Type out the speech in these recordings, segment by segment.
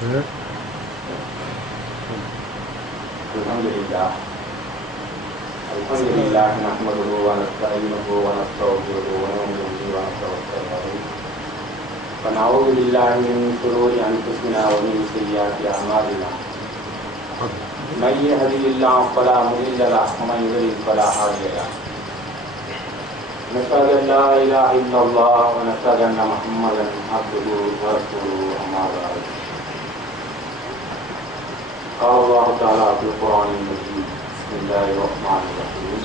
Alhamdulillah nahmaduhu wa nasta'inuhu wa nastaghfiruhu wa nu'minu bihi wa natawakkal alayhi wa na'udzu billahi min shururi anfusina wa min sayyiati a'malina man yahdihillahu fala mudilla lahu wa man yudlil fala hadiya lahu nashhadu an la ilaha illallah wa nashhadu anna muhammadan abduhu wa rasuluhu amma ba'd qala Allah ta'ala fil Qur'anil Majid بسم الله الرحمن الرحيم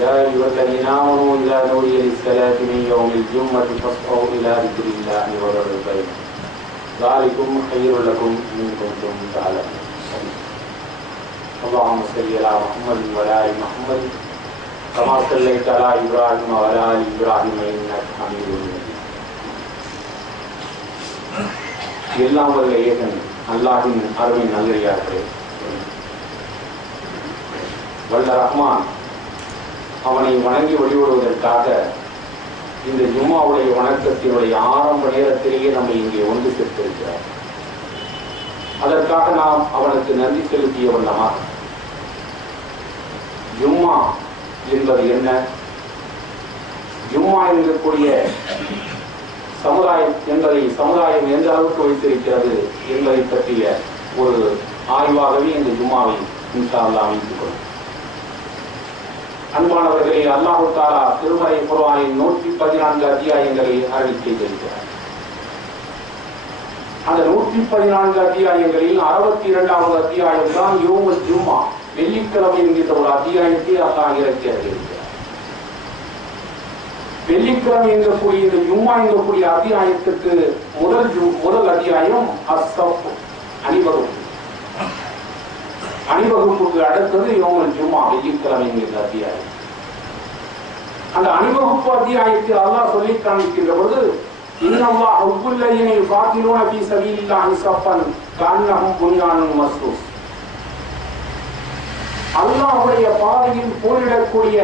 يا أيها الذين آمنوا إذا نودي للصلاة من يوم الجمعة فاسعوا إلى ذكر الله وذروا البيع ذلكم خير لكم إن كنتم تعلمون اللهم صل على محمد وعلى آل محمد كما صليت على إبراهيم وعلى آل إبراهيم إنك حميد مجيد எல்லாம் வல்ல ஏகன் அல்லாஹ்வின் அருமை நல்லடியார்களே, வல்ல ரஹ்மான் அவனை வணங்கி வழிபடுவதற்காக இந்த ஜும்மாவுடைய வணக்கத்தினுடைய ஆரம்ப நேரத்திலேயே நம்மை இங்கே ஒன்று சேர்த்திருக்கிறார். அதற்காக நாம் அவனுக்கு நன்றி செலுத்திய வண்ணமாக ஜும்மா என்பது என்ன, ஜும்மா என்கக்கூடிய சமுதாயம் என்பதை சமுதாயம் எந்த அளவுக்கு வைத்திருக்கிறது என்பதை பற்றிய ஒரு ஆய்வாகவே இந்த ஜும்மாவை இன்ஷா அல்லாஹ் அமைத்துக் கொள்ளும். அன்பானவர்களே, அல்லாஹ் தஆலா திருமறை குர்ஆனின் 114 அத்தியாயங்களை அறிவித்து செய்திருக்கிறார். அந்த 114 அத்தியாயங்களில் 62வது அத்தியாயம் தான் யௌமுல் ஜும்மா, வெள்ளிக்கிழமை என்கிற ஒரு அத்தியாயத்தை அல்லாஹ் இறக்கி இருக்கிறார். வெள்ளிக்கிழமை என்கக்கூடிய இந்த ஜும்மா என்கக்கூடிய அத்தியாயத்துக்கு முதல் அத்தியாயம் அஸ்ஸஃப், அணிவகுப்பு. அணிவகுப்புக்கு அடுத்தது யௌமுல் ஜும்மா, வெள்ளிக்கிழமை என்கிற அத்தியாயம். அந்த அணிவகுப்பு அத்தியாயத்தில் அல்லாஹ் சொல்லி காண்பிக்கின்ற பொழுது இன்னல்லாஹ யுஹிப்புல்லதீன யுகாத்திலூன ஃபீ ஸபீலில்லாஹி ஸஃபன் கஅன்னஹும் புன்யானுன் மர்சூஸ். அல்லாஹ்வுடைய பாதையில் போரிடக்கூடிய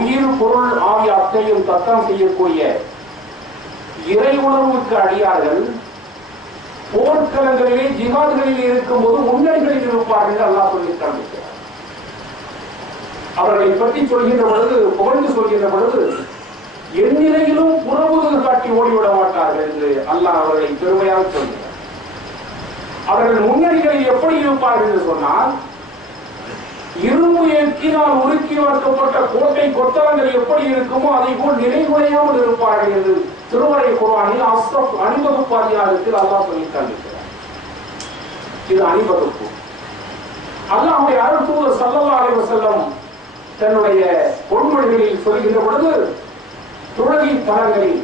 உயிர் பொருள் ஆகிய அத்தையும் தத்தம் செய்யக்கூடிய இறை உணர்வுக்கு அடியார்கள் போர்க்களங்களிலே ஜிஹாதுகளில் இருக்கும்போது முன்னணிகளில் இருப்பார்கள் அல்லாஹ் சொல்லி காண்பிக்கிறார். அவர்களை பற்றி சொல்கின்ற பொழுது, புகழ்ந்து சொல்கின்ற பொழுது, எந்நிலையிலும் புறமுதுகு காட்டி ஓடிவிட மாட்டார்கள் என்று அல்லாஹ் அவர்களை பெருமையாக சொல்கிறார். அவர்கள் முன்னணிகளில் எப்படி இருப்பார்கள் என்று சொன்னால், இரும்பு எக்கினால் உருக்கி வைக்கப்பட்ட கோட்டை கொத்தளங்கள் எப்படி இருக்குமோ அதை போல் நிலைகுலையாமல் இருப்பார்கள் என்று திருமறை குர்ஆனில் அஸ்ஸஃப் அணிவகுப்பு அத்தியாயத்தில் அல்லாஹ் சொல்லி காண்பிக்கிறார். இது அணிவகுப்பு. அல்லாஹ்வுடைய அருள்தூதர் ஸல்லல்லாஹு அலைஹி வஸல்லம் தன்னுடைய பொன்மொழிகளில் சொல்கின்ற பொழுது, தொழுகை தலங்களில்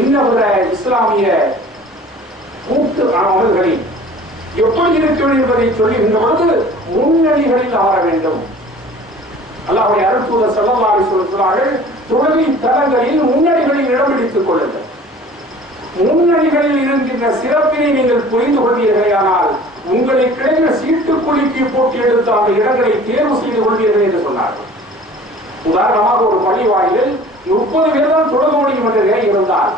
இன்னபிற இஸ்லாமிய கூட்டு அமல்களில் எப்படி இருக்க வேண்டும் என்பதை சொல்லுகின்ற பொழுது முன்னணிகளில் அமர வேண்டும். அல்லாஹ்வுடைய அருள்தூதர் ஸல்லல்லாஹு அலைஹி வஸல்லம் சொல்கிறார்கள், தொழுகை தலங்களில் முன்னணிகளில் இடம் பிடித்துக் கொள்ளுங்கள். முன்னணிகளில் இருக்கின்ற சிறப்பினை நீங்கள் புரிந்து கொள்வீர்களானால் உங்களை கிடைக்கிற சீட்டுக்குழிக்கு போட்டி எடுத்து அந்த இடங்களை தேர்வு செய்து கொள்வீர்கள் என்று சொன்னார்கள். உதாரணமாக ஒரு பள்ளி வாயிலில் 30 பேர் தான் தொழுக முடியும் என்ற நிலை இருந்தால்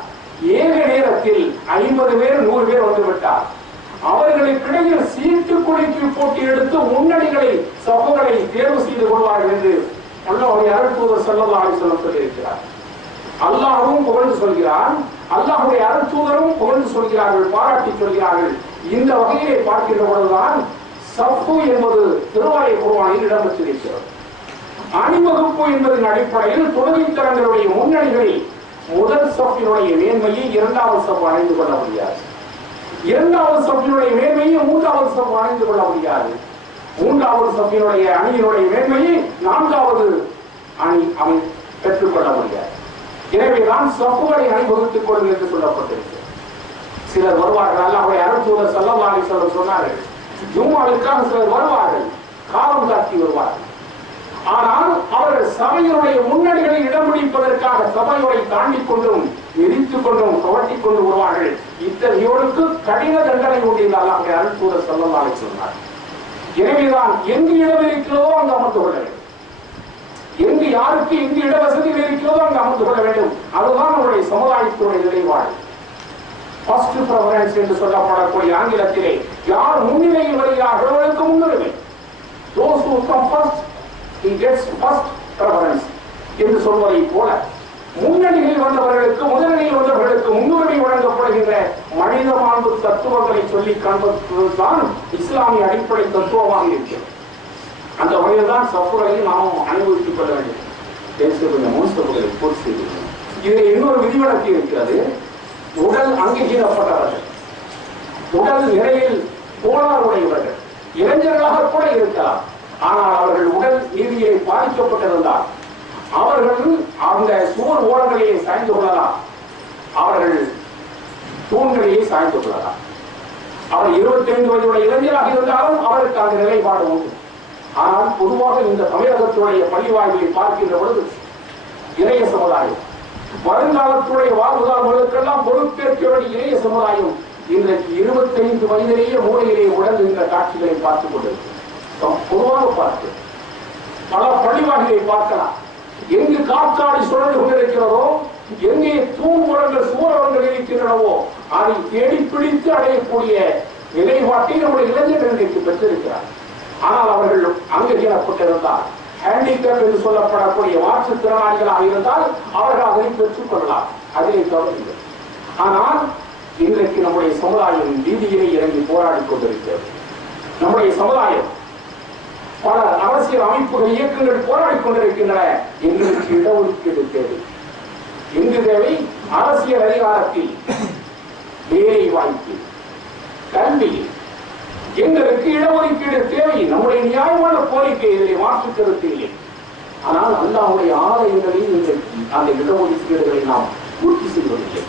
ஏக நேரத்தில் 50 பேர் 100 பேர் வந்துவிட்டார். அவர்களுக்கிடையே சீட்டுக்குழிக்கு போட்டி எடுத்து முன்னணிகளை சபைகளை தேர்வு செய்து கொள்வார்கள் என்று அல்லாஹ்வுடைய அருள்தூதர் ஸல்லல்லாஹு அலைஹி வஸல்லம் சொல்லியிருக்கிறார். அல்லாஹ்வும் புகழ்ந்து சொல்கிறான், அல்லாஹ்வுடைய அருள்தூதரும் புகழ்ந்து சொல்கிறார்கள், பாராட்டி சொல்கிறார்கள். இந்த வகையை பார்க்கின்ற பொழுதுதான் சஃப்பு என்பது திருமறை குர்ஆனில் இடம்பெற்றிருக்கிறது. அணிவகுப்பு என்பதன் அடிப்படையில் தொழுகை தலங்களுடைய முன்னணிகளில் முதல் சஃப்பினுடைய மேன்மையை இரண்டாவது சஃப் அடைந்து கொள்ள முடியாது. இரண்டாவது சஃப்பினுடைய மேன்மையை மூன்றாவது சஃப் அடைந்து கொள்ள முடியாது. மூன்றாவது சஃப்பினுடைய அணியினுடைய மேன்மையை நான்காவது அணி அமை பெற்றுக் கொள்ள முடியாது. எனவேதான் சஃப்புகளை அணிவகுத்துக் கொள்ளுங்கள் என்று சொல்லப்பட்டிருக்கிறது. சிலர் வருவார்கள், அல்லாஹ்வுடைய அருள்தூதர் ஸல்லல்லாஹு அலைஹி வஸல்லம் சொன்னார்கள், ஜும்மாவிற்காக சிலர் வருவார்கள், காலம் தாக்கி வருவார்கள். ஆனால் அவர்கள் சபையினுடைய முன்னணிகளில் இடம் பிடிப்பதற்காக சபையை தாண்டிக் கொண்டும் எரித்துக் கொண்டும் கவட்டிக் கொண்டு வருவார்கள். இத்தகையோருக்கு கடின தண்டனை உண்டு என்று அல்லாஹ்வுடைய அருள்தூதர் ஸல்லல்லாஹு அலைஹி வஸல்லம் சொன்னார். எனவேதான் எங்கு இடம் இருக்கிறதோ அங்கு அமர்ந்து கொள்ள வேண்டும். எங்கு யாருக்கு எங்கு இட வசதிகள் இருக்கிறதோ அங்கு அமர்ந்து கொள்ள வேண்டும். அதுதான் நம்முடைய சமுதாயத்தினுடைய நிலைப்பாடு. ஃபர்ஸ்ட் பிரெஃபரன்ஸ் என்று சொல்லப்படக்கூடிய ஆங்கிலத்திலே யார் முன்னிலையில் வருகிறார்களோ அவர்களுக்கு முன்னுரிமை. those who come first he gets first preference என்று சொல்வதை போல முன்னணியில் வந்தவர்களுக்கு முதலில் வந்தவர்களுக்கு முன்னுரிமை வழங்கப்படுகின்ற மனித மாண்பு தத்துவங்களை சொல்லி காண்பதுதான் இஸ்லாமிய அடிப்படை தத்துவமாக இருக்கிறது. அந்த வகையில் தான் சப்புகளை நாம் அனுபவித்துக் கொள்ள வேண்டும். இதில் இன்னொரு விதிவிலக்கு இருக்கிறது. உடல் அங்கீகரிக்கப்பட்டவர்கள், உடல் நிறையில் கோளாறுடையவர்கள், இளைஞர்களாக கூட இருக்கலாம். ஆனால் அவர்கள் உடல் நீதியை பாதிக்கப்பட்டிருந்தால் அவர்கள் அந்த சுவர் ஓரங்களையே சாய்ந்து கொள்ளலாம், அவர்கள் தூண்களையே சாய்ந்து கொள்ளலாம். அவர் 25 வயதுடைய இளைஞராக இருந்தாலும் அவருக்கு அந்த நிலைப்பாடு உண்டு. ஆனால் பொதுவாக இந்த தமிழகத்துடைய பள்ளிவாய்களை பார்க்கின்ற பொழுது இளைய சமுதாயம், வருங்காலத்துடைய வாழ்வுதார்களுக்கெல்லாம் பொறுப்பேற்க வேண்டிய இளைய சமுதாயம் இன்றைக்கு 25 வயதிலேயே மூலையிலே உடல்கின்ற காட்சிகளை பார்த்துக் கொண்டிருக்கிறோம். பொதுவாக பார்த்து பல பள்ளிவாய்களை பார்க்கலாம். எங்கு காற்றாடி சுழன்று கொண்டிருக்கிறதோ, எங்கே தூங்குரங்கள் சுவரங்கள் இருக்கின்றனவோ அதை தேடி பிடித்து அடையக்கூடிய நிலைப்பாட்டை நம்முடைய இளைஞர்கள் இன்றைக்கு பெற்றிருக்கிறார். ஆனால் அவர்கள் அங்கீகரிக்கப்பட்டிருந்தால், ஹேண்டிகேப் என்று சொல்லப்படக்கூடிய மாற்றுத்திறனாளிகளாக இருந்தால் அவர்கள் அதை பெற்றுக் கொள்ளலாம், அதிலே தவறில்லை. ஆனால் இன்றைக்கு நம்முடைய சமுதாயம் வீதியிலே இறங்கி போராடி கொண்டிருக்கிறது. நம்முடைய சமுதாயம் பல அரசியல் அமைப்புகள் இயக்கங்கள் போராடி கொண்டிருக்கின்றன. எங்களுக்கு இடஒதுக்கீடு தேவை. எங்கு தேவை? அரசியல் அதிகாரத்தில், வேலை வாய்ப்பு, கல்வியில் எங்களுக்கு இடஒதுக்கீடு தேவை. நம்முடைய நியாயமான கோரிக்கை, இதிலே மாற்று கருத்து இல்லை. ஆனால் அல்லாஹ்வுடைய ஆலயங்களில் இன்றைக்கு அந்த இடஒதுக்கீடுகளை நாம் பூர்த்தி செய்வதில்லை.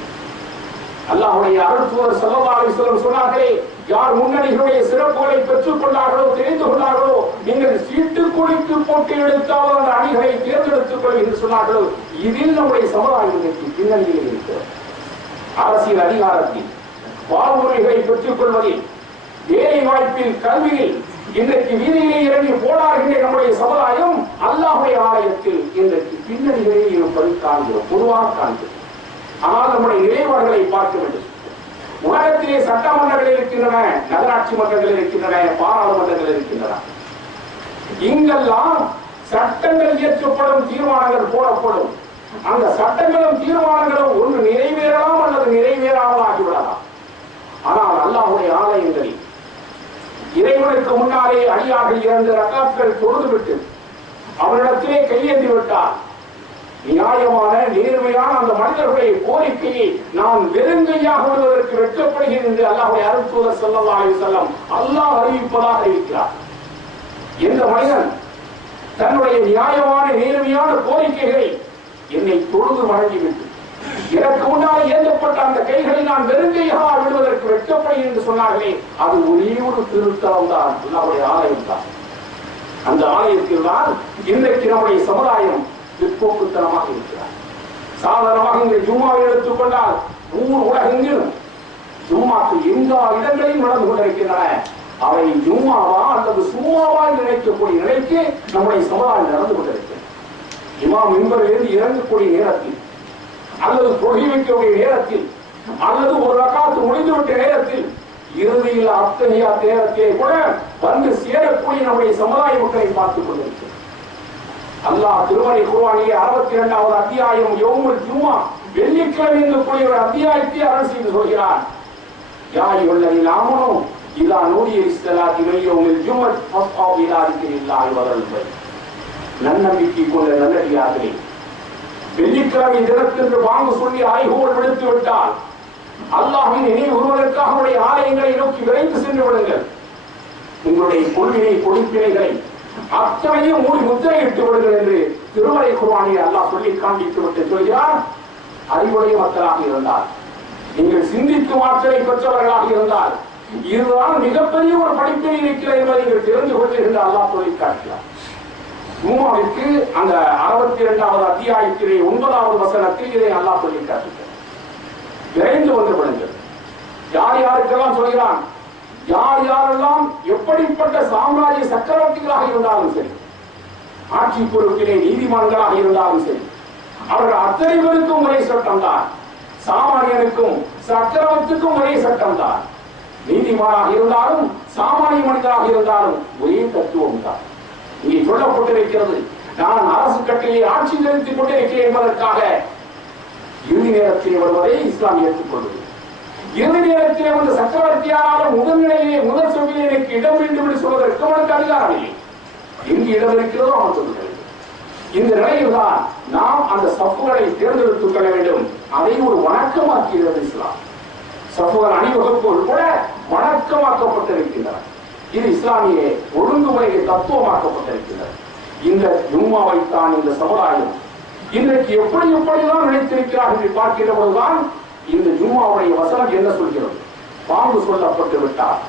அல்லாஹ்வுடைய அருட்தூதர் ஸல்லல்லாஹு அலைஹி வஸல்லம் சொன்னார்களே, யார் முன்னணிகளுடைய சிறப்புகளை பெற்றுக் கொண்டார்களோ, தெரிந்து கொண்டார்களோ, நீங்கள் சீட்டு குலுக்கி போட்டு எடுத்தால் அந்த அணிகளை தேர்ந்தெடுத்துக் கொள் என்று சொன்னார்களோ. இதில் நம்முடைய சமுதாயத்திற்கு பின்னணியில் இருக்கிறது. அரசியல் அதிகாரத்தில், வாழ்வுரிமைகளை பெற்றுக் கொள்வதில், வேலை வாய்ப்பில், கல்வியில் இன்றைக்கு வீதியிலே இறங்கி போராடுகின்ற நம்முடைய சமுதாயம் அல்லாஹ்வுடைய ஆலயத்தில் இன்றைக்கு பின்னணிகளில் இருப்பதை காண்கிறோம், பொதுவாக காண்கிறோம். ஆனால் நம்முடைய நிலைப்பாடுகளை பார்க்க வேண்டும். உலகத்திலே சட்டமன்றங்கள் இருக்கின்றன, நகராட்சி மன்றங்கள் இருக்கின்றன, பாராளுமன்றங்கள் இருக்கின்றன. இங்கெல்லாம் சட்டங்கள் இயற்றப்படும், தீர்மானங்கள் போடப்படும். அந்த சட்டங்களும் தீர்மானங்களும் ஒன்று நிறைவேறலாம் அல்லது நிறைவேறாமல் ஆகிவிடலாம். ஆனால் அல்லாஹ்வுடைய ஆலயங்களில் இறைவனுக்கு முன்னாலே அடியாக 2 ரக்காத்கள் தொழுதுவிட்டு அவரிடத்திலே கையேந்தி விட்டார். நியாயமான நேர்மையான அந்த மனிதர்களுடைய கோரிக்கையை நான் வெறுங்கையாக விடுவதற்கு வெட்கப்படுகிறேன் என்று அல்லாஹ்வுடைய அருட்தூதர் ஸல்லல்லாஹு அலைஹி வஸல்லம் அல்லாஹ் அறிவிப்பதாக இருக்கிறார். எந்த மனிதன் தன்னுடைய நியாயமான நேர்மையான கோரிக்கைகளை என்னை தொழுது வழங்கிவிட்டு எனக்கு முன்னால் ஏந்தப்பட்ட அந்த கைகளை நான் வெறுங்கையாக விடுவதற்கு வெட்கப்படுகிறேன் என்று சொன்னார்களே, அது ஒரே ஒரு திருத்தலம் தான், அல்லாஹ்வுடைய ஆலயம் தான். அந்த ஆலயத்தில் தான் இன்றைக்கு நம்முடைய சமுதாயம் பிற்போக்குத்தனமாக இருக்கிறார். சாதாரணமாக இந்த ஜும்மாவை எடுத்துக்கொண்டால் ஊர் உலகெங்கிலும் ஜும்மாக்கு எல்லா இடங்களிலும் நடந்து கொண்டிருக்கின்றன. அவை ஜும்மாவா அல்லது சும்மாவா நினைக்கக்கூடிய நிலைக்கு நம்முடைய சமுதாயம் நடந்து கொண்டிருக்கிறது. இமாம் மிம்பரிலிருந்து இறங்கக்கூடிய நேரத்தில் அல்லது தொழுகை வைக்கக்கூடிய நேரத்தில் அல்லது ஒரு ரக்காத்து முடிந்துவிட்ட நேரத்தில் இறுதியில் அத்தகைய நேரத்திலே கூட வந்து சேரக்கூடிய நம்முடைய சமுதாய மக்களை பார்த்துக் கொண்டிருக்கிறது. அல்லாஹ் திருமறை குர்ஆனிலே 62வது அத்தியாயம் யௌமுல் ஜும்ஆ, வெள்ளிக்கிழமை என்கூடிய ஒரு அத்தியாயத்தை அருள் செய்து சொல்கிறார். யா அய்யுஹல்லதீன ஆமனூ இதா நூதிய லிஸ்ஸலாத்தி மின் யௌமில் ஜும்ஆத்தி ஃபஸ்அவு இலா திக்ரில்லாஹி வதல் பை. நன்னம்பிக்கை கொண்ட நல்லடியார்களே, வெள்ளிக்கிழமை தினத்தன்று வாங்க சொல்லி அறைகோல் விடுத்து விட்டால் அல்லாஹ்வின் நினைவு கூறுவதற்காக உங்களுடைய ஆலயங்களை நோக்கி விரைந்து சென்று விடுங்கள். உங்களுடைய கொள்வினை கொடுப்பினைகளை அத்தனையும் மூடி முத்திரையிட்டு விடுங்கள் என்று திருமறை குர்ஆனில் அல்லாஹ் சொல்லி காண்பித்து விட்டு சொல்கிறார். அறிவுடைய மக்களாக இருந்தால், நீங்கள் சிந்திக்கும் ஆற்றலை பெற்றவர்களாக இருந்தால், இதுதான் மிகப்பெரிய ஒரு படிப்பினை இருக்கிறது என்பதை நீங்கள் தெரிந்து கொள்வீர்கள் அல்லாஹ் சொல்லி காட்டுகிறார். ஜும்மாவிற்கு அந்த 62வது அத்தியாயத்திலே 9வது வசனத்தில் இதை அல்லாஹ் சொல்லி காட்டுகிறார். விரைந்து வந்து விடுங்கள். யார் யாருக்கெல்லாம் சொல்கிறான், யார் யாரெல்லாம் எப்படிப்பட்ட சாம்ராஜ்ய சக்கரவர்த்திகளாக இருந்தாலும் சரி, ஆட்சி பொறுப்பிலே நீதிமன்றங்களாக இருந்தாலும் சரி, அவர்கள் அத்தனை பேருக்கும் முறை சட்டம் தான். சாமானியனுக்கும் சக்கரவர்த்திக்கும் ஒரே சட்டம் தான். நீதிமானாக இருந்தாலும் சாமானிய மனிதராக இருந்தாலும் ஒரே தத்துவம் தான். இங்கே சொல்லப்பட்டிருக்கிறது, நான் அரசு கட்டிலே ஆட்சி செலுத்திக் கொண்டிருக்கிறேன் என்பதற்காக இறுதி நேரத்தில் வருவதை இஸ்லாம் ஏற்றுக்கொள்வது. இறுதி நேரத்தில் வந்து சக்கரவர்த்தியானாலும் முதல்நிலையிலே முதல் சொல்லிலே எனக்கு இடம் வேண்டும் என்று சொல்வதற்கு அவனுக்கு அதிகாரம் இல்லை. எங்கு இடம் இருக்கிறதோ அவன் சொல்லுகிறது. இந்த நிலையில் தான் நாம் அந்த சப்புகளை தேர்ந்தெடுத்துக் கொள்ள வேண்டும். அதை ஒரு வணக்கமாக்கிறது இஸ்லாம். சப்புகள் அணிவகுப்புகள் கூட வணக்கமாக்கப்பட்டிருக்கின்றன. இது இஸ்லாமிய ஒழுங்குமுறையை தத்துவமாக்கப்பட்டிருக்கின்றது. இந்த ஜும்மாவைத்தான் இந்த சமுதாயம் இன்றைக்கு எப்படிதான் நினைத்திருக்கிறார்கள் என்று பார்க்கின்ற போதுதான் இந்த ஜும்மாவுடைய வசனம் என்ன சொல்கிறது? பாங்கு சொல்லப்பட்டு விட்டார்,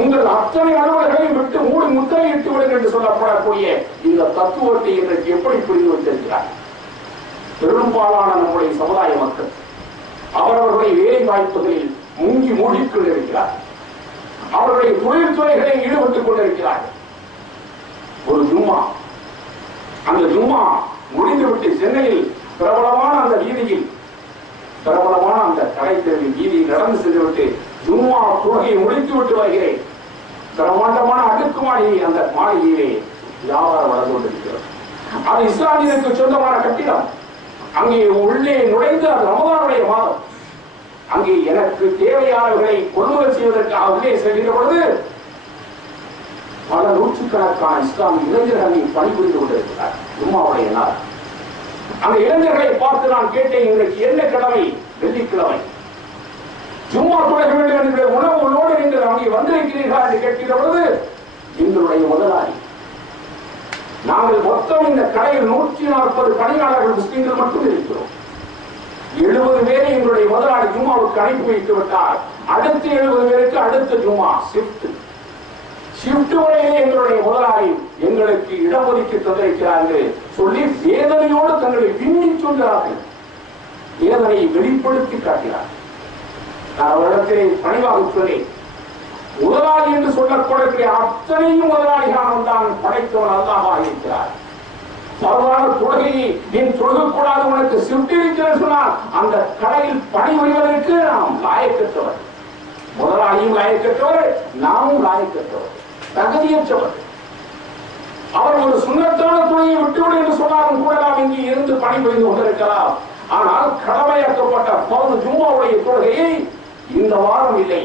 உங்கள் அத்தனை அலுவலர்களையும் விட்டு மூடி முத்திரையிட்டு விடுங்கள் என்று சொல்லப்படக்கூடிய இந்த தத்துவத்தை இன்றைக்கு எப்படி புரிந்து வைத்திருக்கிறார்? பெரும்பாலான நம்முடைய சமுதாய மக்கள் அவரவர்களுடைய வேலை வாய்ப்புகளில் முங்கி மூடிக் கொண்டிருக்கிறார். அவருடைய தொழில்துறைகளில் ஈடுபட்டுக் கொண்டிருக்கிறார்கள். ஒரு ஜும்மா, அந்த ஜும்மா முடிந்துவிட்டு சென்னையில் பிரபலமான அந்த வீதியில், பிரபலமான அந்த கடைத்தெருவின் வீதியில் நடந்து சென்றுவிட்டு ஜும்மா தொழுகையை முடித்து விட்டு வருகிறேன். பிரமாண்டமான அடுக்குமாடி அந்த மாளிகையிலே வியாபாரம் வளர்ந்து கொண்டிருக்கிறது. அது இஸ்லாமியருக்கு சொந்தமான கட்டிடம். அங்கே உள்ளே நுழைந்து அது ரமதானுடைய மாதம். அங்கே எனக்கு தேவையானவர்களை கொள்முதல் செய்வதற்காக உள்ளே செல்கின்ற பொழுது பல நூற்றுக்கணக்கான இஸ்லாமிய இளைஞர்கள் பணிபுரிந்து கொண்டிருக்கிறார். ஜும்மாவுடைய நாள். அந்த இளைஞர்களை பார்த்து நான் கேட்டேன், இன்றைக்கு என்ன கிழமை? வெள்ளிக்கிழமை. ஜும்மா தொழக வேண்டும் என்ற உணவுகளோடு நீங்கள் அங்கே வந்திருக்கிறீர்களா என்று கேட்கின்ற பொழுது, எங்களுடைய முதலாளி, நாங்கள் மொத்தம் இந்த கடையில் 140 பணியாளர்கள் முஸ்லிம்கள் மட்டும் இருக்கிறோம். 70 பேரை எங்களுடைய முதலாளி ஜும்மாவுக்கு அனுப்பி வைத்து விட்டார். அடுத்த 70 பேருக்கு அடுத்த ஜும்மா ஷிப்ட் வரையிலே எங்களுடைய முதலாளி எங்களுக்கு இடஒதுக்கி தந்திருக்கிறார்கள் சொல்லி வேதனையோடு தங்களை விண்ணி சொல்கிறார்கள். வேதனையை வெளிப்படுத்தி காட்டினார். நான் அவரிடத்திலே பணிவாக சொன்னேன், முதலாளி என்று சொல்லக்கூடிய அத்தனையும் முதலாளிகானம் தான் படைத்தவன் அல்லாஹ் இருக்கிறார். பரவான தொழுகையை நீ தொழுகக்கூடாது, உனக்கு ஷிப்ட் இருக்கிறது சொன்னால் அந்த கடையில் பணிபுரிவதற்கு நாம் லாயக்கற்றவர். முதலாளியும் லாயக்கற்றவர், நாமும் லாயக்கற்றவர், தகுதியற்றவர். அவர் ஒரு சுண்ணத்தான தொழிலை விட்டுவிடு என்று சொன்னாலும் கூட நாம் இங்கே இருந்து பணிபுரிந்து கொண்டிருக்கலாம். ஆனால் கடமையாக்கப்பட்ட பௌர்ண ஜும்மாவுடைய தொழுகையை இந்த வாரம் இல்லை,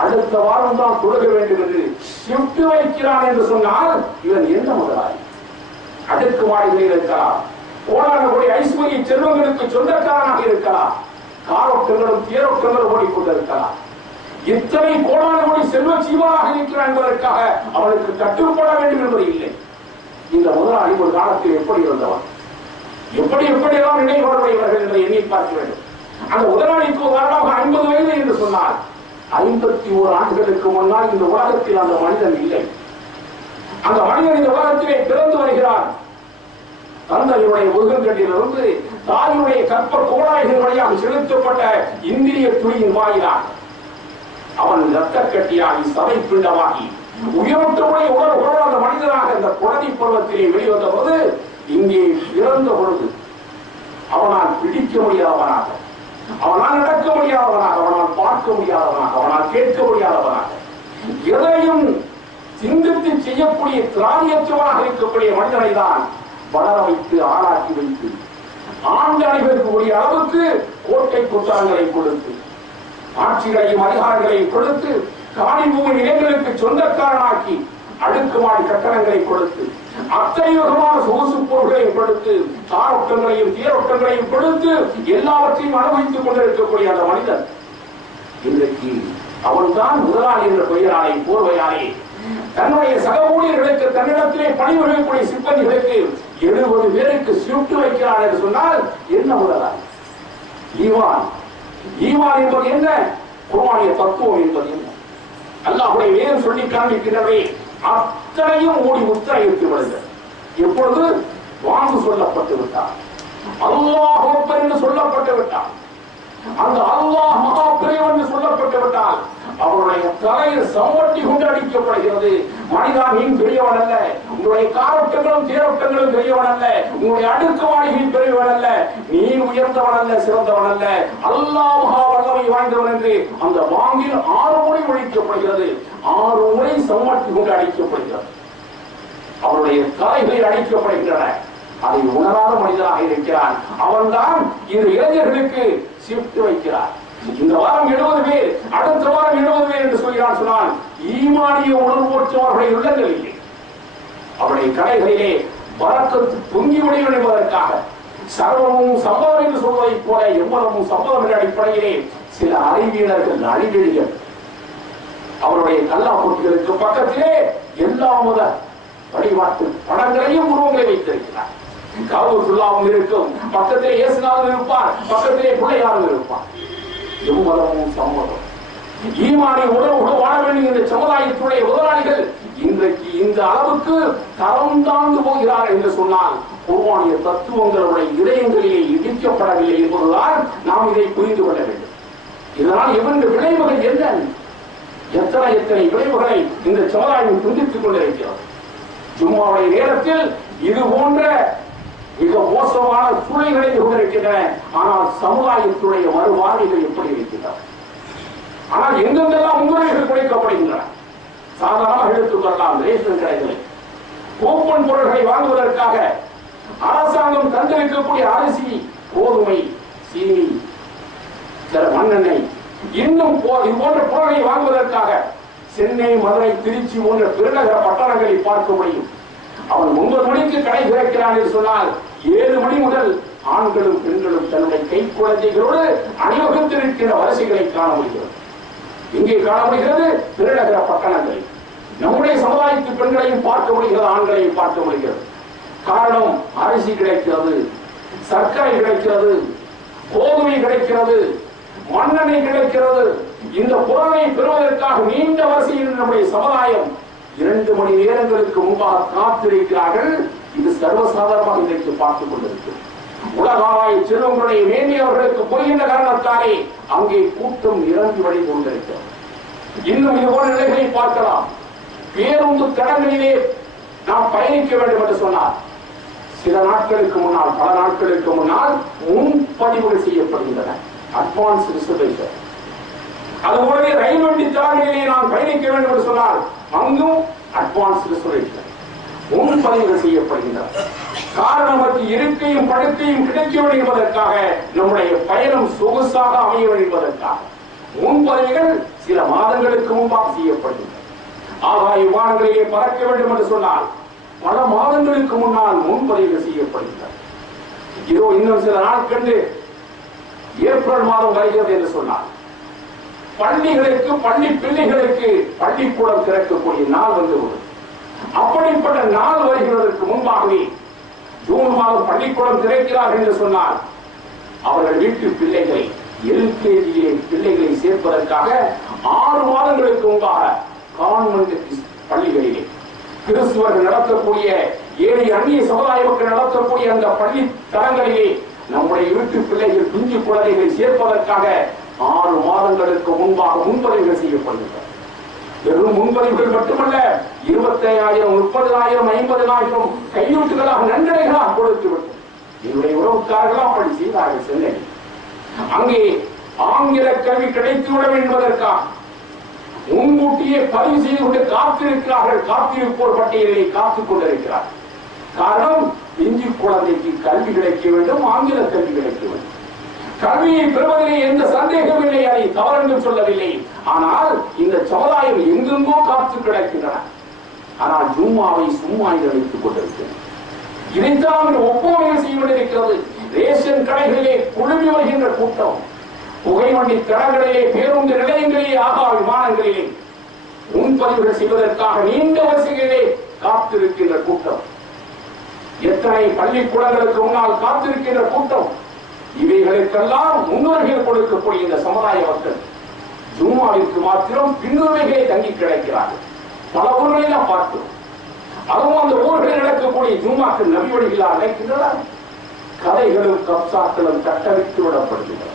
அடுத்த வாரம் தான் தொழுக வேண்டும் என்று ஷிப்ட் வைக்கிறான் என்று சொன்னால் இவன் என்ன முதலாளி? அடுக்கு மாடிகளில் இருக்கலாம், கோடான கோடி ஐஸ்வர்ய செல்வங்களுக்கு சொந்தக்காரனாக இருக்கலாம், காரோட்டங்களும் தேரோட்டங்களும் ஓடிக்கொண்டிருக்கலாம். இத்தனை கோடான கோடி செல்வ சீவனாக இருக்கிறான் என்பதற்காக அவனுக்கு கட்டுப்பட வேண்டும் என்பது இல்லை. இந்த முதலாளி ஒரு காலத்தில் எப்படி இருந்தவன், எப்படியெல்லாம் நினைவுடையவர்கள் என்று எண்ணி பார்க்க வேண்டும். அந்த முதலாளிக்கு உதாரணமாக 50 வயது என்று சொன்னால் 51 ஆண்டுகளுக்கு முன்னால் இந்த உலகத்தில் அந்த மனிதன் இல்லை. அந்த மனிதன் இந்த உலகத்திலே பிறந்து வருகிறான். தந்தையுடைய முருகன்களிலிருந்து தாயுடைய கற்ப கோடாய்கள் வழியாக செலுத்தப்பட்ட இந்திரிய துளியின் வாயிலாக அவன் இரத்த கட்டியாகி சதை பிண்டமாகி உயிரோட்டமுடைய உணர்வோடு அந்த மனிதனாக இந்த குழந்தை பருவத்திலே வெளிவந்த போது இங்கே பிறந்த பொழுது அவனால் பிடிக்க முடியாதவனாக, அவனால் நடக்க முடியாதவனாக, அவனால் பார்க்க முடியாதவனாக, அவனால் கேட்க முடியாதவனாக, எதையும் சிந்தித்து செய்யக்கூடிய திராணியற்றவனாக இருக்கக்கூடிய மனிதனை தான் வளர வைத்து ஆளாக்கி வைத்து ஆண்டு அணிவதற்குரிய அளவுக்கு கோட்டை கொட்டாங்களை கொடுத்து ஆட்சிகளையும் அதிகாரங்களையும் கொடுத்து காணி பூமி நிலங்களுக்கு சொந்தக்காரனாக்கி அடுக்குமாடி கட்டணங்களை கொடுத்து அத்தனை விதமான சொகுசு பொருள்களையும் கொடுத்து தாரோட்டங்களையும் தேரோட்டங்களையும் கொடுத்து எல்லாவற்றையும் அனுபவித்துக் கொண்டிருக்கக்கூடிய அந்த மனிதன் இன்றைக்கு அவன்தான் முதலாளி என்ற பெயராலே போர்வையாலே தன்னுடைய சக ஊழியர்களுக்கு தன்னிடத்திலே பணிபுரியக்கூடிய சிப்பந்திகளுக்கு 70 பேருக்கு ஷிப்ட் வைக்கிறார் என்று சொன்னால் என்ன முதலாளி? ஈமான் என்பது என்ன? குர்ஆனிய தத்துவம் என்பது என்ன? அல்லாஹ்வுடைய வேதம் சொல்லி காண்பிக்கின்றவை அத்தனையும் ஓடி முத்திரையிட்டு விடுகிறது. எப்பொழுது வாங்கு சொல்லப்பட்டு விட்டார், அல்லாஹ் அக்பர் என்று சொல்லப்பட்டு விட்டார், அந்த அல்லாஹ் மகா பெரியவன் என்று சொல்லப்பட்டு விட்டால் அவருடைய தலையில் சம்மட்டி கொண்டு அடிக்கப்படுகிறது. மனிதா நீ பெரியவன் அல்ல, உங்களுடைய காரட்டங்களும் தேரட்டங்களும் பெரியவன் அல்ல, உங்களுடைய அடுக்குவாடிகளில் பெரியவன் அல்ல, நீ உயர்ந்தவன் அல்ல, சிறந்தவன் அல்ல, அல்லாஹ் மகா வல்லமை வாய்ந்தவன் என்று அந்த வாங்கில் 6 முறை ஒழிக்கப்படுகிறது. 6 முறை சம்மட்டி கொண்டு அடிக்கப்படுகிறது. அவருடைய தலைகளில் அடிக்கப்படுகின்றன. அதை உணராத மனிதனாக இருக்கிறான். அவன்தான் இந்த இளைஞர்களுக்கு ஷிப்ட் வைக்கிறார். இந்த வாரம் 70 பேர், அடுத்த வாரம் 70 பேர் என்று சொல்கிறான். சொன்னால் ஈமானிய உணர்வோற்றவர்களை உள்ளங்களிலே அவருடைய கடைகளிலே பரக்கத்து பொங்கி முடியும் என்பதற்காக சர்வமும் சம்மதம் என்று சொல்வதைப் போல எவ்வளவும் சம்மதம் என்ற அடிப்படையிலே சில அறிவியலர்கள் அழிவெளிகள் அவருடைய கல்லாப்பொட்டிகளுக்கு பக்கத்திலே எல்லா முத வழிபாட்டு படங்களையும் உருவங்களை வைத்திருக்கிறார். காபத்துல்லாவும் இருக்கும், பக்கத்திலே இயேசுநாதர் இருப்பார், பக்கத்திலே பிள்ளையாரும் இருப்பார். எவ்வளவும் சம்மதம். ஈமானிய உணர்வுகள் வாழ வேண்டும் என்ற சமுதாயத்துடைய முதலாளிகள் இன்றைக்கு இந்த அளவுக்கு தரம் தாழ்ந்து போகிறார் என்று சொன்னால் குர்ஆனிய தத்துவங்களுடைய இதயங்களிலே இடிக்கப்படவில்லை என்பதுதான் நாம் இதை புரிந்து கொள்ள வேண்டும். இதனால் எவ்வளவு விளைவுகள் என்ன, எத்தனை விளைவுகளை இந்த சமுதாயம் சிந்தித்துக் கொண்டிருக்கிறது. ஜும்மாவுடைய நேரத்தில் இது போன்ற மிக மோசமான சூழல்களை கொண்டிருக்கின்றன. ஆனால் சமுதாயத்துடைய மறுவாழ்வுகள் எப்படி இருக்கின்றன? ஆனால் எங்கெங்கெல்லாம் முன்னுரிமைகள் குறைக்கப்படுகின்றன. சாதாரணமாக எடுத்துக் கொள்ளலாம். ரேஷன் கடைகளில் கூப்பன் பொருட்களை வாங்குவதற்காக அரசாங்கம் தந்திருக்கக்கூடிய அரிசி, கோதுமை, சீனி, மண்ணெண்ணெய், இன்னும் இது போன்ற பொருட்களை வாங்குவதற்காக சென்னை, மதுரை, திருச்சி போன்ற பெருநகர பட்டணங்களை பார்க்க முடியும். அவன் 9 மணிக்கு கடை திறக்கிறான் என்று சொன்னால் 7 மணி முதல் ஆண்களும் பெண்களும் தன்னுடைய கை குழந்தைகளோடு அணிவகுத்திருக்கிற வரிசைகளை காண முடிகிறது. இங்கே காண முடிகிறது பெருநகர பட்டணங்களில். நம்முடைய சமுதாயத்து பெண்களையும் பார்க்க முடிகிறது, ஆண்களையும் பார்க்க முடிகிறது. காரணம், அரிசி கிடைக்கிறது, சர்க்கரை கிடைக்கிறது, கோதுமை கிடைக்கிறது, மண்ணெண்ணெய் கிடைக்கிறது. இந்த பொருளை பெறுவதற்காக நீண்ட வரிசையில் நம்முடைய சமுதாயம் 2 மணி நேரங்களுக்கு முன்பாக காத்திருக்கிறார்கள். இது சர்வசாதாரணமாக இன்றைக்கு பார்த்துக் கொண்டிருக்கிறது. உலகாய் செல்வங்களுடைய வேண்டியவர்களுக்கு புரிகின்ற காரணத்தாலே அங்கே கூட்டம் நிரம்பி வழி கொண்டிருக்கிறது. இன்னும் இது போன்ற நிலைகளை பார்க்கலாம். பேருந்து தடங்களிலே நாம் பயணிக்க வேண்டும் என்று சொன்னார் சில நாட்களுக்கு முன்னால், பல நாட்களுக்கு முன்னால் முன்பதிவுகள் செய்யப்படுகின்றன. Advance reservation. அதுபோலவே ரயில் வண்டி தடங்களிலே நாம் பயணிக்க வேண்டும் என்று சொன்னால் அங்கும் அட்வான்ஸ் ரிசர்வேஷன், முன்பதிவுகள் செய்யப்படுகின்றன. காரணம், இருக்கையும் படுக்கையும் கிடைக்க வேண்டும் என்பதற்காக, நம்முடைய பயணம் சொகுசாக அமைய வேண்டும் என்பதற்காக முன்பதிவுகள் சில மாதங்களுக்கு முன்பாக செய்யப்படுகின்றன. ஆகாய விமானங்களிலே பறக்க வேண்டும் என்று சொன்னால் பல மாதங்களுக்கு முன்னால் முன்பதிவுகள் செய்யப்படுகின்றன. இதோ இன்னும் சில நாட்கள் ஏப்ரல் மாதம் வருகிறது என்று சொன்னார் பள்ளிகளுக்கு, பள்ளி பிள்ளைகளுக்கு பள்ளிக்கூடம் திறக்கக்கூடிய நாள் வந்துவிடும். அப்படிப்பட்ட நாள் வருகிறதற்கு முன்பாகவே ஜூன் மாதம் பள்ளிக்கூடம் திறக்கிறார்கள் என்று சொன்னால் அவர்கள் வீட்டு பிள்ளைகளை எல்கேஜியிலே பிள்ளைகளை சேர்ப்பதற்காக 6 மாதங்களுக்கு முன்பாக கான்வென்ட் பள்ளிகளிலே கிறிஸ்துவர்கள் நடத்தக்கூடிய, ஏழை அந்நிய சமுதாய மக்கள் நடத்தக்கூடிய அந்த பள்ளி தளங்களிலே நம்முடைய வீட்டு பிள்ளைகள், பிஞ்சு குழந்தைகளை சேர்ப்பதற்காக 6 மாதங்களுக்கு முன்பாக முன்பதிவுகள் செய்யப்படுகின்றன. வெறும் முன்பதிவுகள் மட்டுமல்ல, 25,000, 30,000, 50,000 கையூட்டுகளாக, நன்கொடைகளாக கொடுத்துவிட்டோம். என்னுடைய உறவுக்காரர்கள் அப்படி செய்தார்கள். சென்னை அங்கே ஆங்கில கல்வி கிடைத்துவிட வேண்டும் என்பதற்காக முன்கூட்டியே பதிவு செய்து கொண்டு காத்திருக்கிறார்கள். காத்திருப்போர் பட்டியலை காத்துக் கொண்டிருக்கிறார்கள். காரணம், பிஞ்சு குழந்தைக்கு கல்வி கிடைக்க வேண்டும், ஆங்கில கல்வி கிடைக்க வேண்டும். கல்வியை பெறுவதிலே எந்த சந்தேகம் இல்லை, அதை தவறென்று சொல்லவில்லை. ஆனால் இந்த சமுதாயம் எங்கெங்கோ காத்து கிடக்கின்றன. ஆனால் ஜும்மாவை சும்மா வைத்துக் கொண்டிருக்கிறது. இதைத்தான் ஒப்புமைகள் செய்து கொண்டிருக்கிறது. ரேஷன் கடைகளிலே குழுமி வருகின்ற கூட்டம், புகைவண்டி தடங்களிலே, பேருந்து நிலையங்களிலே, ஆகா விமானங்களிலே முன்பதிவுகள் செய்வதற்காக நீண்ட வரிசைகளிலே காத்திருக்கின்ற கூட்டம், எத்தனை பள்ளிக்கூடங்களுக்கு முன்னால் காத்திருக்கின்ற கூட்டம். இவைகளுக்கெல்லாம் முன்னோர்கள் கொடுக்கக்கூடிய இந்த சமுதாய மக்கள் ஜும்மாவிற்கு மாத்திரம் பின்னுரிமைகளை தங்கி கிடைக்கிறார்கள். பல ஊர்களில் பார்க்கிறோம். அதுவும் அந்த ஊர்களில் நடக்கக்கூடிய ஜும்மாக்கு நபி வழிகளாக அழைக்கின்றனர். கதைகளும் கப்சாக்களும் தட்டவிட்டு விடப்படுகின்றன.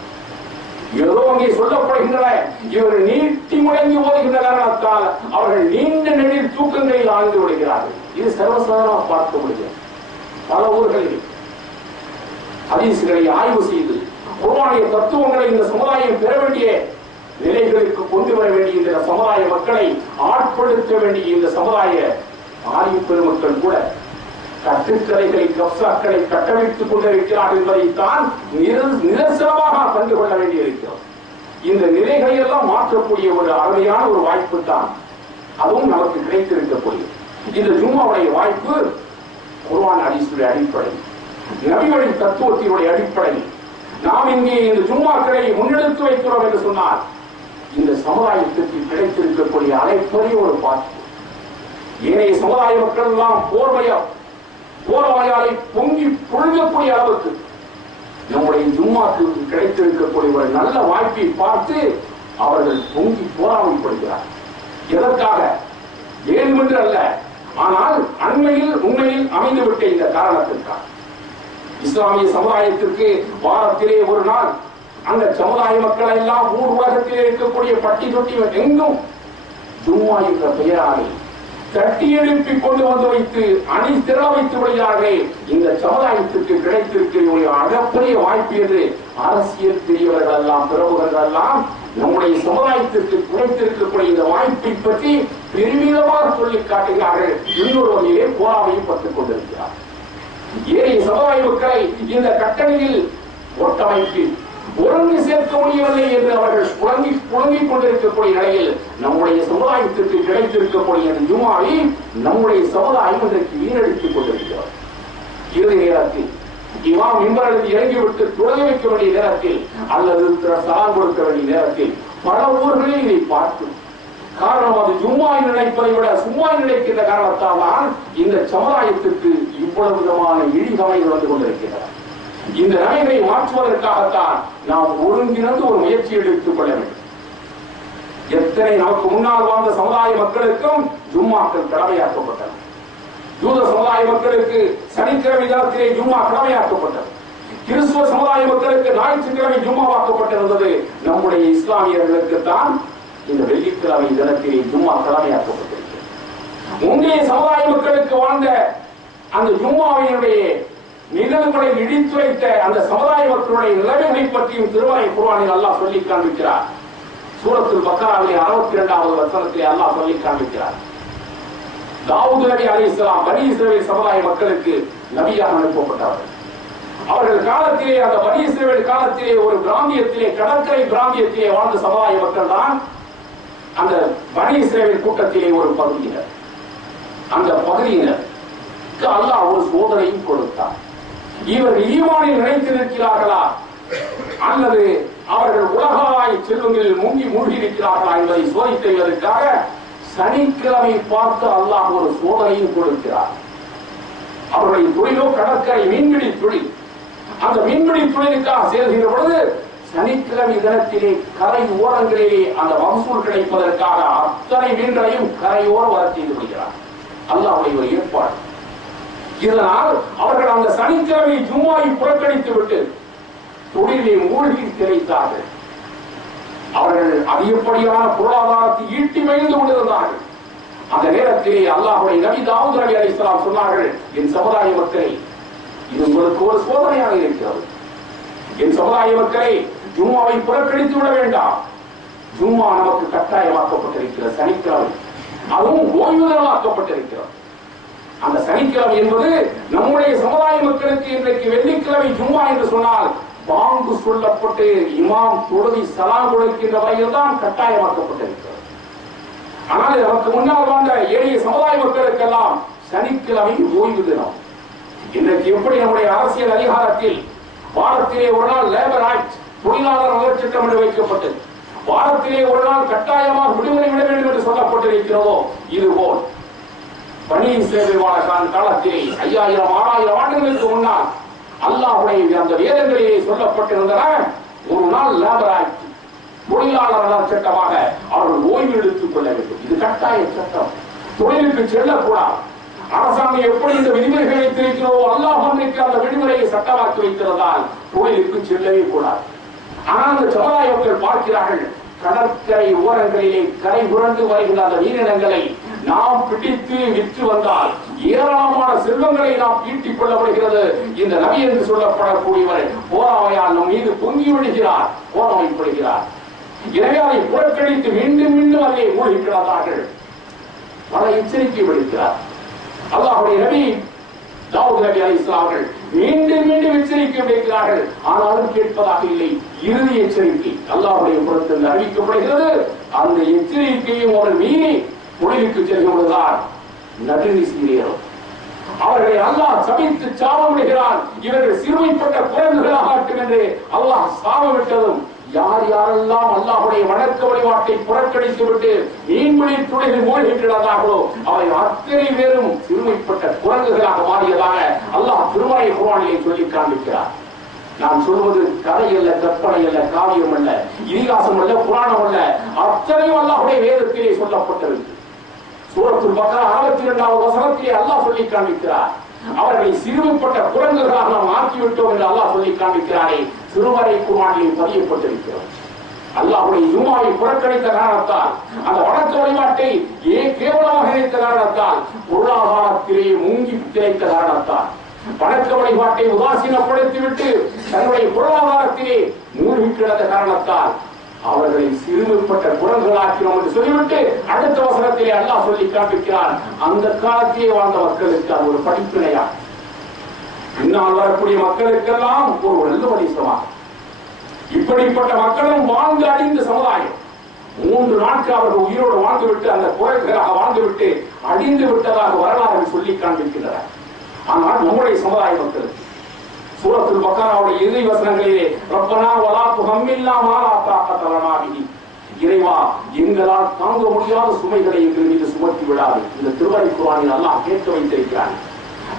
ஏதோ அங்கே சொல்லப்படுகின்றன, இவர்கள் நீட்டி முழங்கி ஓதுகின்ற காரணத்தால் அவர்கள் நீண்ட நெடில் தூக்கங்களில் ஆழ்ந்து விடுகிறார்கள். இது சர்வசாதாரணமாக பார்க்க முடியும். பல ஊர்களில் ஹதீஸ்களை ஆய்வு செய்து குர்ஆனிய தத்துவங்களை இந்த சமுதாயம் பெற வேண்டிய நிலைகளுக்கு கொண்டு வர வேண்டிய இந்த சமுதாய மக்களை ஆட்படுத்த வேண்டிய இந்த சமுதாய ஆய்வு பெருமக்கள் கூட கட்டுக்கதைகளை கப்சாக்களை கட்டமைத்துக் கொண்டிருக்கிறார்கள் என்பதைத்தான் நிதர்சனமாக கண்டுகொள்ள வேண்டியிருக்கிறோம். இந்த நிலைகளை எல்லாம் மாற்றக்கூடிய ஒரு அருமையான ஒரு வாய்ப்பு தான் அதுவும் நமக்கு கிடைத்திருக்கக்கூடிய இந்த ஜும்மாவுடைய வாய்ப்பு குர்ஆன் ஹதீஸுடைய அடிப்படை, நபி வழி தத்துவத்தினுடைய அடிப்படை. நாம் இங்கே இந்த ஜும்மாக்களை முன்னெடுத்து வைக்கிறோம் என்று சொன்னால் இந்த சமுதாயத்திற்கு கிடைத்திருக்கக்கூடிய அலைப்பரிய ஒரு பாட்டு. ஏனைய சமுதாய மக்கள் எல்லாம் போர்வையாலை பொங்கி பொழுங்கக்கூடிய அளவுக்கு நம்முடைய ஜும்மாக்கு கிடைத்திருக்கக்கூடிய ஒரு நல்ல வாய்ப்பை பார்த்து அவர்கள் பொங்கி போராமைப்படுகிறார். எதற்காக? வேண்டுமென்று அல்ல, ஆனால் அண்மையில் உண்மையில் அமைந்துவிட்ட இந்த காரணத்திற்காக. இஸ்லாமிய சமுதாயத்திற்கு வாரத்திலே ஒரு நாள் அந்த சமுதாய மக்கள் எல்லாம் ஊர் உலகத்திலே இருக்கக்கூடிய பட்டி தொட்டி எங்கும் ஜும்மா என்ற பெயராலே தட்டி எழுப்பி கொண்டு வந்து வைத்து அணி திர வைத்து விடுகிறார்கள். இந்த சமுதாயத்திற்கு கிடைத்திருக்கிற அகப்பெரிய வாய்ப்பு என்று அரசியல் பெரியவர்கள் எல்லாம் பிரபுகள் எல்லாம் நம்முடைய சமுதாயத்திற்கு கிடைத்திருக்கக்கூடிய இந்த வாய்ப்பை பற்றி பெருமிதமாக சொல்லி காட்டுகிறார்கள். இன்னொரு வகையிலே போராமையும் பட்டுக் கொண்டிருக்கிறார். ஏனைய சமுதாய மக்களை இந்த கட்டளையில் ஒட்டமைத்து ஒருங்கு சேர்க்க முடியவில்லை என்று அவர்கள் புழங்கிக் கொண்டிருக்கக்கூடிய நிலையில் நம்முடைய சமுதாயத்திற்கு கிடைத்திருக்கக்கூடிய ஜும்மாவை நம்முடைய சமுதாயம் இன்றைக்கு வீணடித்துக் கொண்டிருக்கிறது. இறுதி நேரத்தில் இமாம் மிம்பரில் இறங்கிவிட்டு துறவி வைக்க வேண்டிய நேரத்தில் அல்லது சலாம் கொடுக்க வேண்டிய நேரத்தில் பல ஊர்களில் இதை பார்க்கும். காரணம் அது ஜும்மாவை நினைப்பதை விட சும்மா நினைக்கின்ற காரணத்தால் தான் இந்த சமுதாயத்திற்கு இவ்வளவு விதமான இழிகமைகள் வந்து கொண்டிருக்கிறார். இந்த நிலைகளை மாற்றுவதற்காகத்தான் நாம் ஒருங்கிணைந்து ஒரு முயற்சி எடுத்துக் கொள்ள வேண்டும். எத்தனை நமக்கு முன்னால் வாழ்ந்த சமுதாய மக்களுக்கும் ஜும்மாக்கள் கடமையாக்கப்பட்டன. யூத சமுதாய மக்களுக்கு சனிக்கிழமை தினத்திலே ஜும்மா கடமையாக்கப்பட்டது. கிறிஸ்துவ சமுதாய மக்களுக்கு ஞாயிற்றுக்கிழமை ஜும்மாவாக்கப்பட்டிருந்தது. நம்முடைய இஸ்லாமியர்களுக்கு தான் இந்த வெள்ளிக்கிழமை தினத்திலே ஜும்மா கடமையாக்கப்பட்டிருக்கிறது. முந்தைய சமுதாய மக்களுக்கு வாழ்ந்த அந்த ஜும்மாவினுடைய நிகழ்வுகளை இடித்துரைத்த அந்த சமுதாய மக்களுடைய நிலைமைகளை பற்றியும் திருமறை குர்ஆனில் அல்லாஹ் சொல்லி காண்பிக்கிறார். சூரத்துல் பக்கராவிலே 62வது வசனத்திலே அல்லாஹ் சொல்லி காண்பிக்கிறார். தாவூத் நபி அலைஹிஸ்ஸலாம் பனி இஸ்ரவேல் சமுதாய மக்களுக்கு நபியாக அனுப்பப்பட்டார்கள். அவர்கள் காலத்திலே அந்த பனி இஸ்ரவேல் காலத்திலே ஒரு பிராந்தியத்திலே கடற்கரை பிராந்தியத்திலே வாழ்ந்த சமுதாய மக்கள் தான் அந்த பனி இஸ்ரவேல் கூட்டத்திலே ஒரு பகுதியினர். அந்த பகுதியினருக்கு அல்லாஹ் ஒரு சோதனையும் கொடுத்தார். இவர்கள் ஈமானில் நினைத்திருக்கிறார்களா அல்லது அவர்கள் உலகாய் செல்வங்களில் மூழ்கி இருக்கிறார்களா என்பதை சோதித்ததற்காக சனிக்கிழமை பார்த்து அல்லாஹ் ஒரு சோதனையும் கொடுக்கிறார். அவருடைய தொழிலோ கடற்கரை மீன்பிடி தொழில். அந்த மீன்பிடி தொழிலுக்காக சேர்கின்ற பொழுது சனிக்கிழமை தினத்திலே கரை ஓரங்களிலே அந்த மகசூல் கிடைப்பதற்காக அத்தனை மீன்களையும் கரையோரம் வர செய்து விடுகிறார். அல்லாஹ்வுடைய ஒரு ஏற்பாடு. இதனால் அவர்கள் அந்த சனிக்கிழமை ஜும்மாவை புறக்கணித்து விட்டு தொழிலை மூழ்கி திளைத்தார்கள். அவர்கள் அதிகப்படியான பொருளாதாரத்தை ஈட்டி மகிழ்ந்து கொண்டிருந்தார்கள். அந்த நேரத்திலே அல்லாஹ்வுடைய நபி தாவூத் நபி அலைஹிஸ்ஸலாம் சொன்னார்கள், என் சமுதாய மக்களே, இது உங்களுக்கு ஒரு சோதனையாக இருக்கிறது. என் சமுதாய மக்களே, ஜும்மாவை புறக்கணித்து விட வேண்டாம். ஜும்மா நமக்கு கட்டாயமாக்கப்பட்டிருக்கிறது. சனிக்கிழமை அதுவும் ஓய்வு தினமாக்கப்பட்டிருக்கிறது. அந்த சனிக்கிழமை என்பது நம்முடைய சமுதாய மக்களுக்கு இன்றைக்கு வெள்ளிக்கிழமை ஜும்மா என்று சொன்னால் பாங்கு சொல்லப்பட்டு இமாம் தொழுகை சலாம் கொடுக்கின்ற வகையில் தான் கட்டாயமாக்கப்பட்டிருக்கிறது. ஆனால் நமக்கு முன்னால் வாழ்ந்த ஏழைய சமுதாய மக்களுக்கெல்லாம் சனிக்கிழமை ஓய்வு தினம். இன்றைக்கு எப்படி நம்முடைய அரசியல் அதிகாரத்தில் வாரத்திலே ஒரு நாள் லேபர் ஆக்ட் தொழிலாளர் நலச் சட்டம் என்று வைக்கப்பட்டது. வாரத்திலே ஒரு நாள் கட்டாயமாக விடுமுறை விட வேண்டும் என்று சொல்லப்பட்டிருக்கிறதோ, இதுபோல் பனி இஸ்ரவேல் காலத்திலே 5000 6000 ஆண்டுகளுக்கு முன்னால் அல்லாஹ்வுடைய அந்த வேதங்களிலே சொல்லப்பட்டிருந்தன, ஒரு நாள் லேபர் ஆக்ட் தொழிலாளர் நலச் சட்டமாக அவர்கள் ஓய்வு எடுத்துக் கொள்ள வேண்டும். இது கட்டாய சட்டம். தொழிலுக்கு செல்லக்கூடாது. அரசாங்கம் எப்படி இந்த விதிமுறைகளை வைத்திருக்கிறதோ அல்லாஹ் அன்றைக்கு அந்த விடுமுறையை சட்டமாக்கி வைத்திருந்தால் தொழிலுக்கு செல்லவே கூடாது. ஆனால் அந்த சமுதாய மக்கள் பார்க்கிறார்கள், கடற்கரை ஓரங்களிலே கரை புரண்டு வருகின்ற அந்த மீனினங்களை நாம் பிடித்து விற்று வந்தால் ஏராளமான செல்வங்களை நாம் ஈட்டிக் கொள்ளப்படுகிறது. இந்த நபி என்று சொல்லப்படக்கூடியவர் போராமையால் நம் மீது பொங்கி விடுகிறார், போராமைப்படுகிறார். எனவே அதை புறக்கணித்து மீண்டும் மீண்டும் அதை மூழ்கி கிடந்தார்கள். பல எச்சரிக்கை விடுக்கிறார். அல்லாஹ்வுடைய நபி தாவூத் நபி அலைஹிஸ்ஸலாம் அவர்கள் மீண்டும் மீண்டும் எச்சரிக்கை விடுக்கிறார்கள். ஆனாலும் கேட்பதாக இல்லை. இறுதி எச்சரிக்கை அல்லாஹ்வுடைய புறத்தில் அறிவிக்கப்படுகிறது. அந்த எச்சரிக்கையும் ஒரு மீறி முடிவுக்கு செல்கிறார். நடுநி சீரியரும் அவர்களை அல்லாஹ் சபித்து சாபமிடுகிறான். இவர்கள் சிறுமைப்பட்ட குரங்குகளாக ஆட்டும் என்று அல்லாஹ் சாபமிட்டதும் யார் யாரெல்லாம் அல்லாஹ்வுடைய வணக்க வழிபாட்டை புறக்கணித்து விட்டு மீன்பிடி துறையில் மூழ்கி கிடந்தார்களோ அவை அத்தனை பேரும் சிறுமைப்பட்ட குரங்குகளாக மாறியதாக அல்லாஹ் திருமறை குர்ஆனிலே சொல்லி காண்பிக்கிறார். நான் சொல்வது கதை அல்ல, கற்பனை அல்ல, காவியம் அல்ல, இதிகாசம் அல்ல, புராணம் அல்ல, அத்தனையும் அல்லாஹ்வுடைய வேதத்திலே சொல்லப்பட்டிருக்கு. சூரத்துல் பக்ரா 62வது வசனத்திலே அல்லாஹ் சொல்லி காண்பிக்கிறார். அவர்களை சிறுமைப்பட்ட குரங்குகளாக நாம் ஆக்கிவிட்டோம் என்று அல்லாஹ் சொல்லி காண்பிக்கிறாரே, திருமறை குர்ஆனிலே பதியப்பட்டிருக்கிறது. அல்லாஹ்வுடைய ஜும்ஆவை புறக்கணித்த காரணத்தால், அந்த வணக்க வழிபாட்டை கேவலமாக நினைத்த காரணத்தால், பொருளாதாரத்திலே மூங்கி திளைத்த காரணத்தால், வணக்க வழிபாட்டை உதாசீனப்படுத்திவிட்டு தன்னுடைய பொருளாதாரத்திலே மூழ்கி கிடந்த காரணத்தால் அவர்களை சிறுமைப்பட்ட குரங்குகளாக்கிறோம் என்று சொல்லிவிட்டு அடுத்த வசனத்திலே அல்லாஹ் சொல்லி காண்பிக்கிறான். அந்த காலத்திலே வாழ்ந்த மக்களுக்கு அது ஒரு படிப்பினையா, பின்னால் வரக்கூடிய மக்களுக்கெல்லாம் ஒரு நல்ல வலிசமாகும். இப்படிப்பட்ட மக்களும் வாழ்ந்து அழிந்த சமுதாயம். 3 நாட்கள் அவர்கள் உயிரோடு வாழ்ந்துவிட்டு அந்த குரங்குகளாக வாழ்ந்துவிட்டு அழிந்து விட்டதாக வரலாறு சொல்லி காண்பிக்கின்றனர். ஆனால் நம்முடைய சமுதாய மக்களுக்கு சூரத்துல் பக்ராவுடைய இறுதி வசனங்களிலே ரப்பனா வலா துஹம்மில்னா மா லா தாகத லனா பிஹி, இறைவா எங்களால் தாங்க முடியாத சுமைகளை எங்கள் மீது சுமத்தி விடாது. இந்த திருமறை குர்ஆனில் அல்லாஹ் கேட்க வைத்திருக்கிறான்.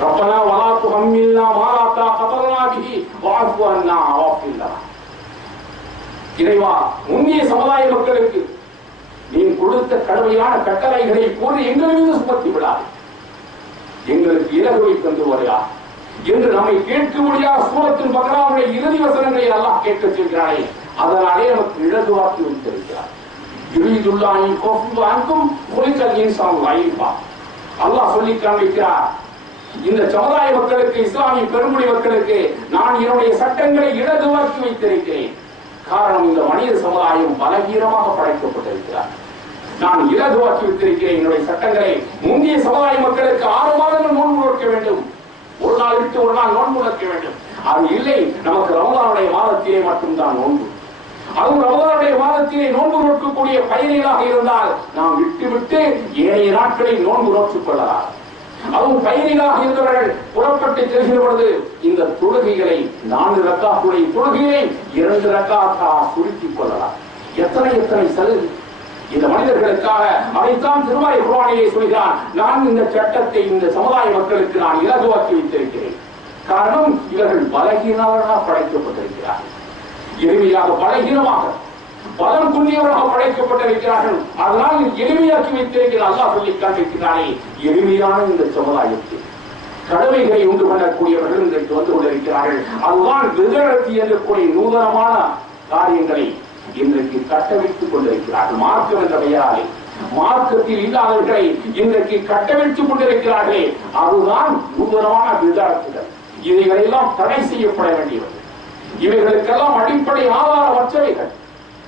ரப்பனா வலா துஹம்மில்னா மா லா தாகத லனா பிஹி வஅஃபு அன்னா வஅஃபில்லா. இறைவா முன்னிய சமுதாய மக்களுக்கு நீ கொடுத்த கடுமையான கட்டளைகளை கூறி எங்கள் மீது சுமத்தி விடாது, எங்களுக்கு இலகுவை தந்து வரையா என்று நம்மை கேட்க முடியாத சூரத்துல் பக்ராவுடைய இறுதி வசனங்களை அல்லாஹ் கேட்க சொல்கிறானே, அதனாலே நமக்கு இலகுவாக்கி வைத்திருக்கிறார். யுரீதுல்லாஹி யஃபு அன்கும் குலிகல் இன்சானு லைஃபா. அல்லாஹ் சொல்லி காண்பிக்கிறார், இந்த சமுதாய மக்களுக்கு, இஸ்லாமிய பெருங்குடி மக்களுக்கு நான் என்னுடைய சட்டங்களை இலகுவாக்கி வைத்திருக்கிறேன். காரணம், இந்த மனித சமுதாயம் பலகீனமாக படைக்கப்பட்டிருக்கிறார். நான் இலகுவாக்கி வைத்திருக்கிறேன் என்னுடைய சட்டங்களை. முந்தைய சமுதாய மக்களுக்கு 6 மாதங்கள் நோன்பு நோக்க வேண்டும், ஒரு நாள் விட்டு ஒரு நாள் நோன்பு நோக்க வேண்டும். அது இல்லை, நமக்கு ரமலானுடைய மாதத்திலே மட்டும்தான் நோன்பு. அதுவும் ரமலானுடைய மாதத்திலே நோன்பு நோக்கக்கூடிய பயணிகளாக இருந்தால் நாம் விட்டு ஏனைய நாட்களில் நோன்பு நோக்கிக் கொள்ளலாம். அதுவும் பயணிகளாக இருந்தவர்கள் புறப்பட்டு செல்கிற பொழுது இந்த தொழுகைகளை 4 ரக்காத்துடைய தொழுகையை 2 ரக்காத்தாக சுருக்கிக் கொள்ளலாம். எத்தனை சலுகை இந்த மனிதர்களுக்காக! அதைத்தான் திருமறை குர்ஆனிலே சொல்கிறான், நான் இந்த சட்டத்தை இந்த சமுதாய மக்களுக்கு நான் இலகுவாக்கி வைத்திருக்கிறேன். காரணம், இவர்கள் பலகீனமாக படைக்கப்பட்டிருக்கிறார்கள். எளிமையாக பலகீனமாக பலம் குன்றியவராக படைக்கப்பட்டிருக்கிறார்கள். அதனால் எளிமையாக்கி வைத்திருக்கிற அல்லாஹ் சொல்லி காண்பிக்கிறானே, எளிமையான இந்த சமுதாயத்தில் கடமைகளை உண்டு பண்ணக்கூடியவர்கள் இன்றைக்கு வந்து கொண்டிருக்கிறார்கள். அதுதான் விதரத்தி என்றக்கூடிய நூதனமான காரியங்களை இன்றைக்கு கட்டவிழ்த்துக் கொண்டிருக்கிறார்கள். மார்க்கம் என்ற பெயராலே மார்க்கத்தில் இல்லாதவர்களை இன்றைக்கு கட்டவிழ்த்துக் கொண்டிருக்கிறார்களே, அதுதான் நூதனமான விதரத்துகள். இவைகளெல்லாம் தடை செய்யப்பட வேண்டியவர்கள். இவைகளுக்கெல்லாம் அடிப்படை ஆதாரமற்றவைகள்.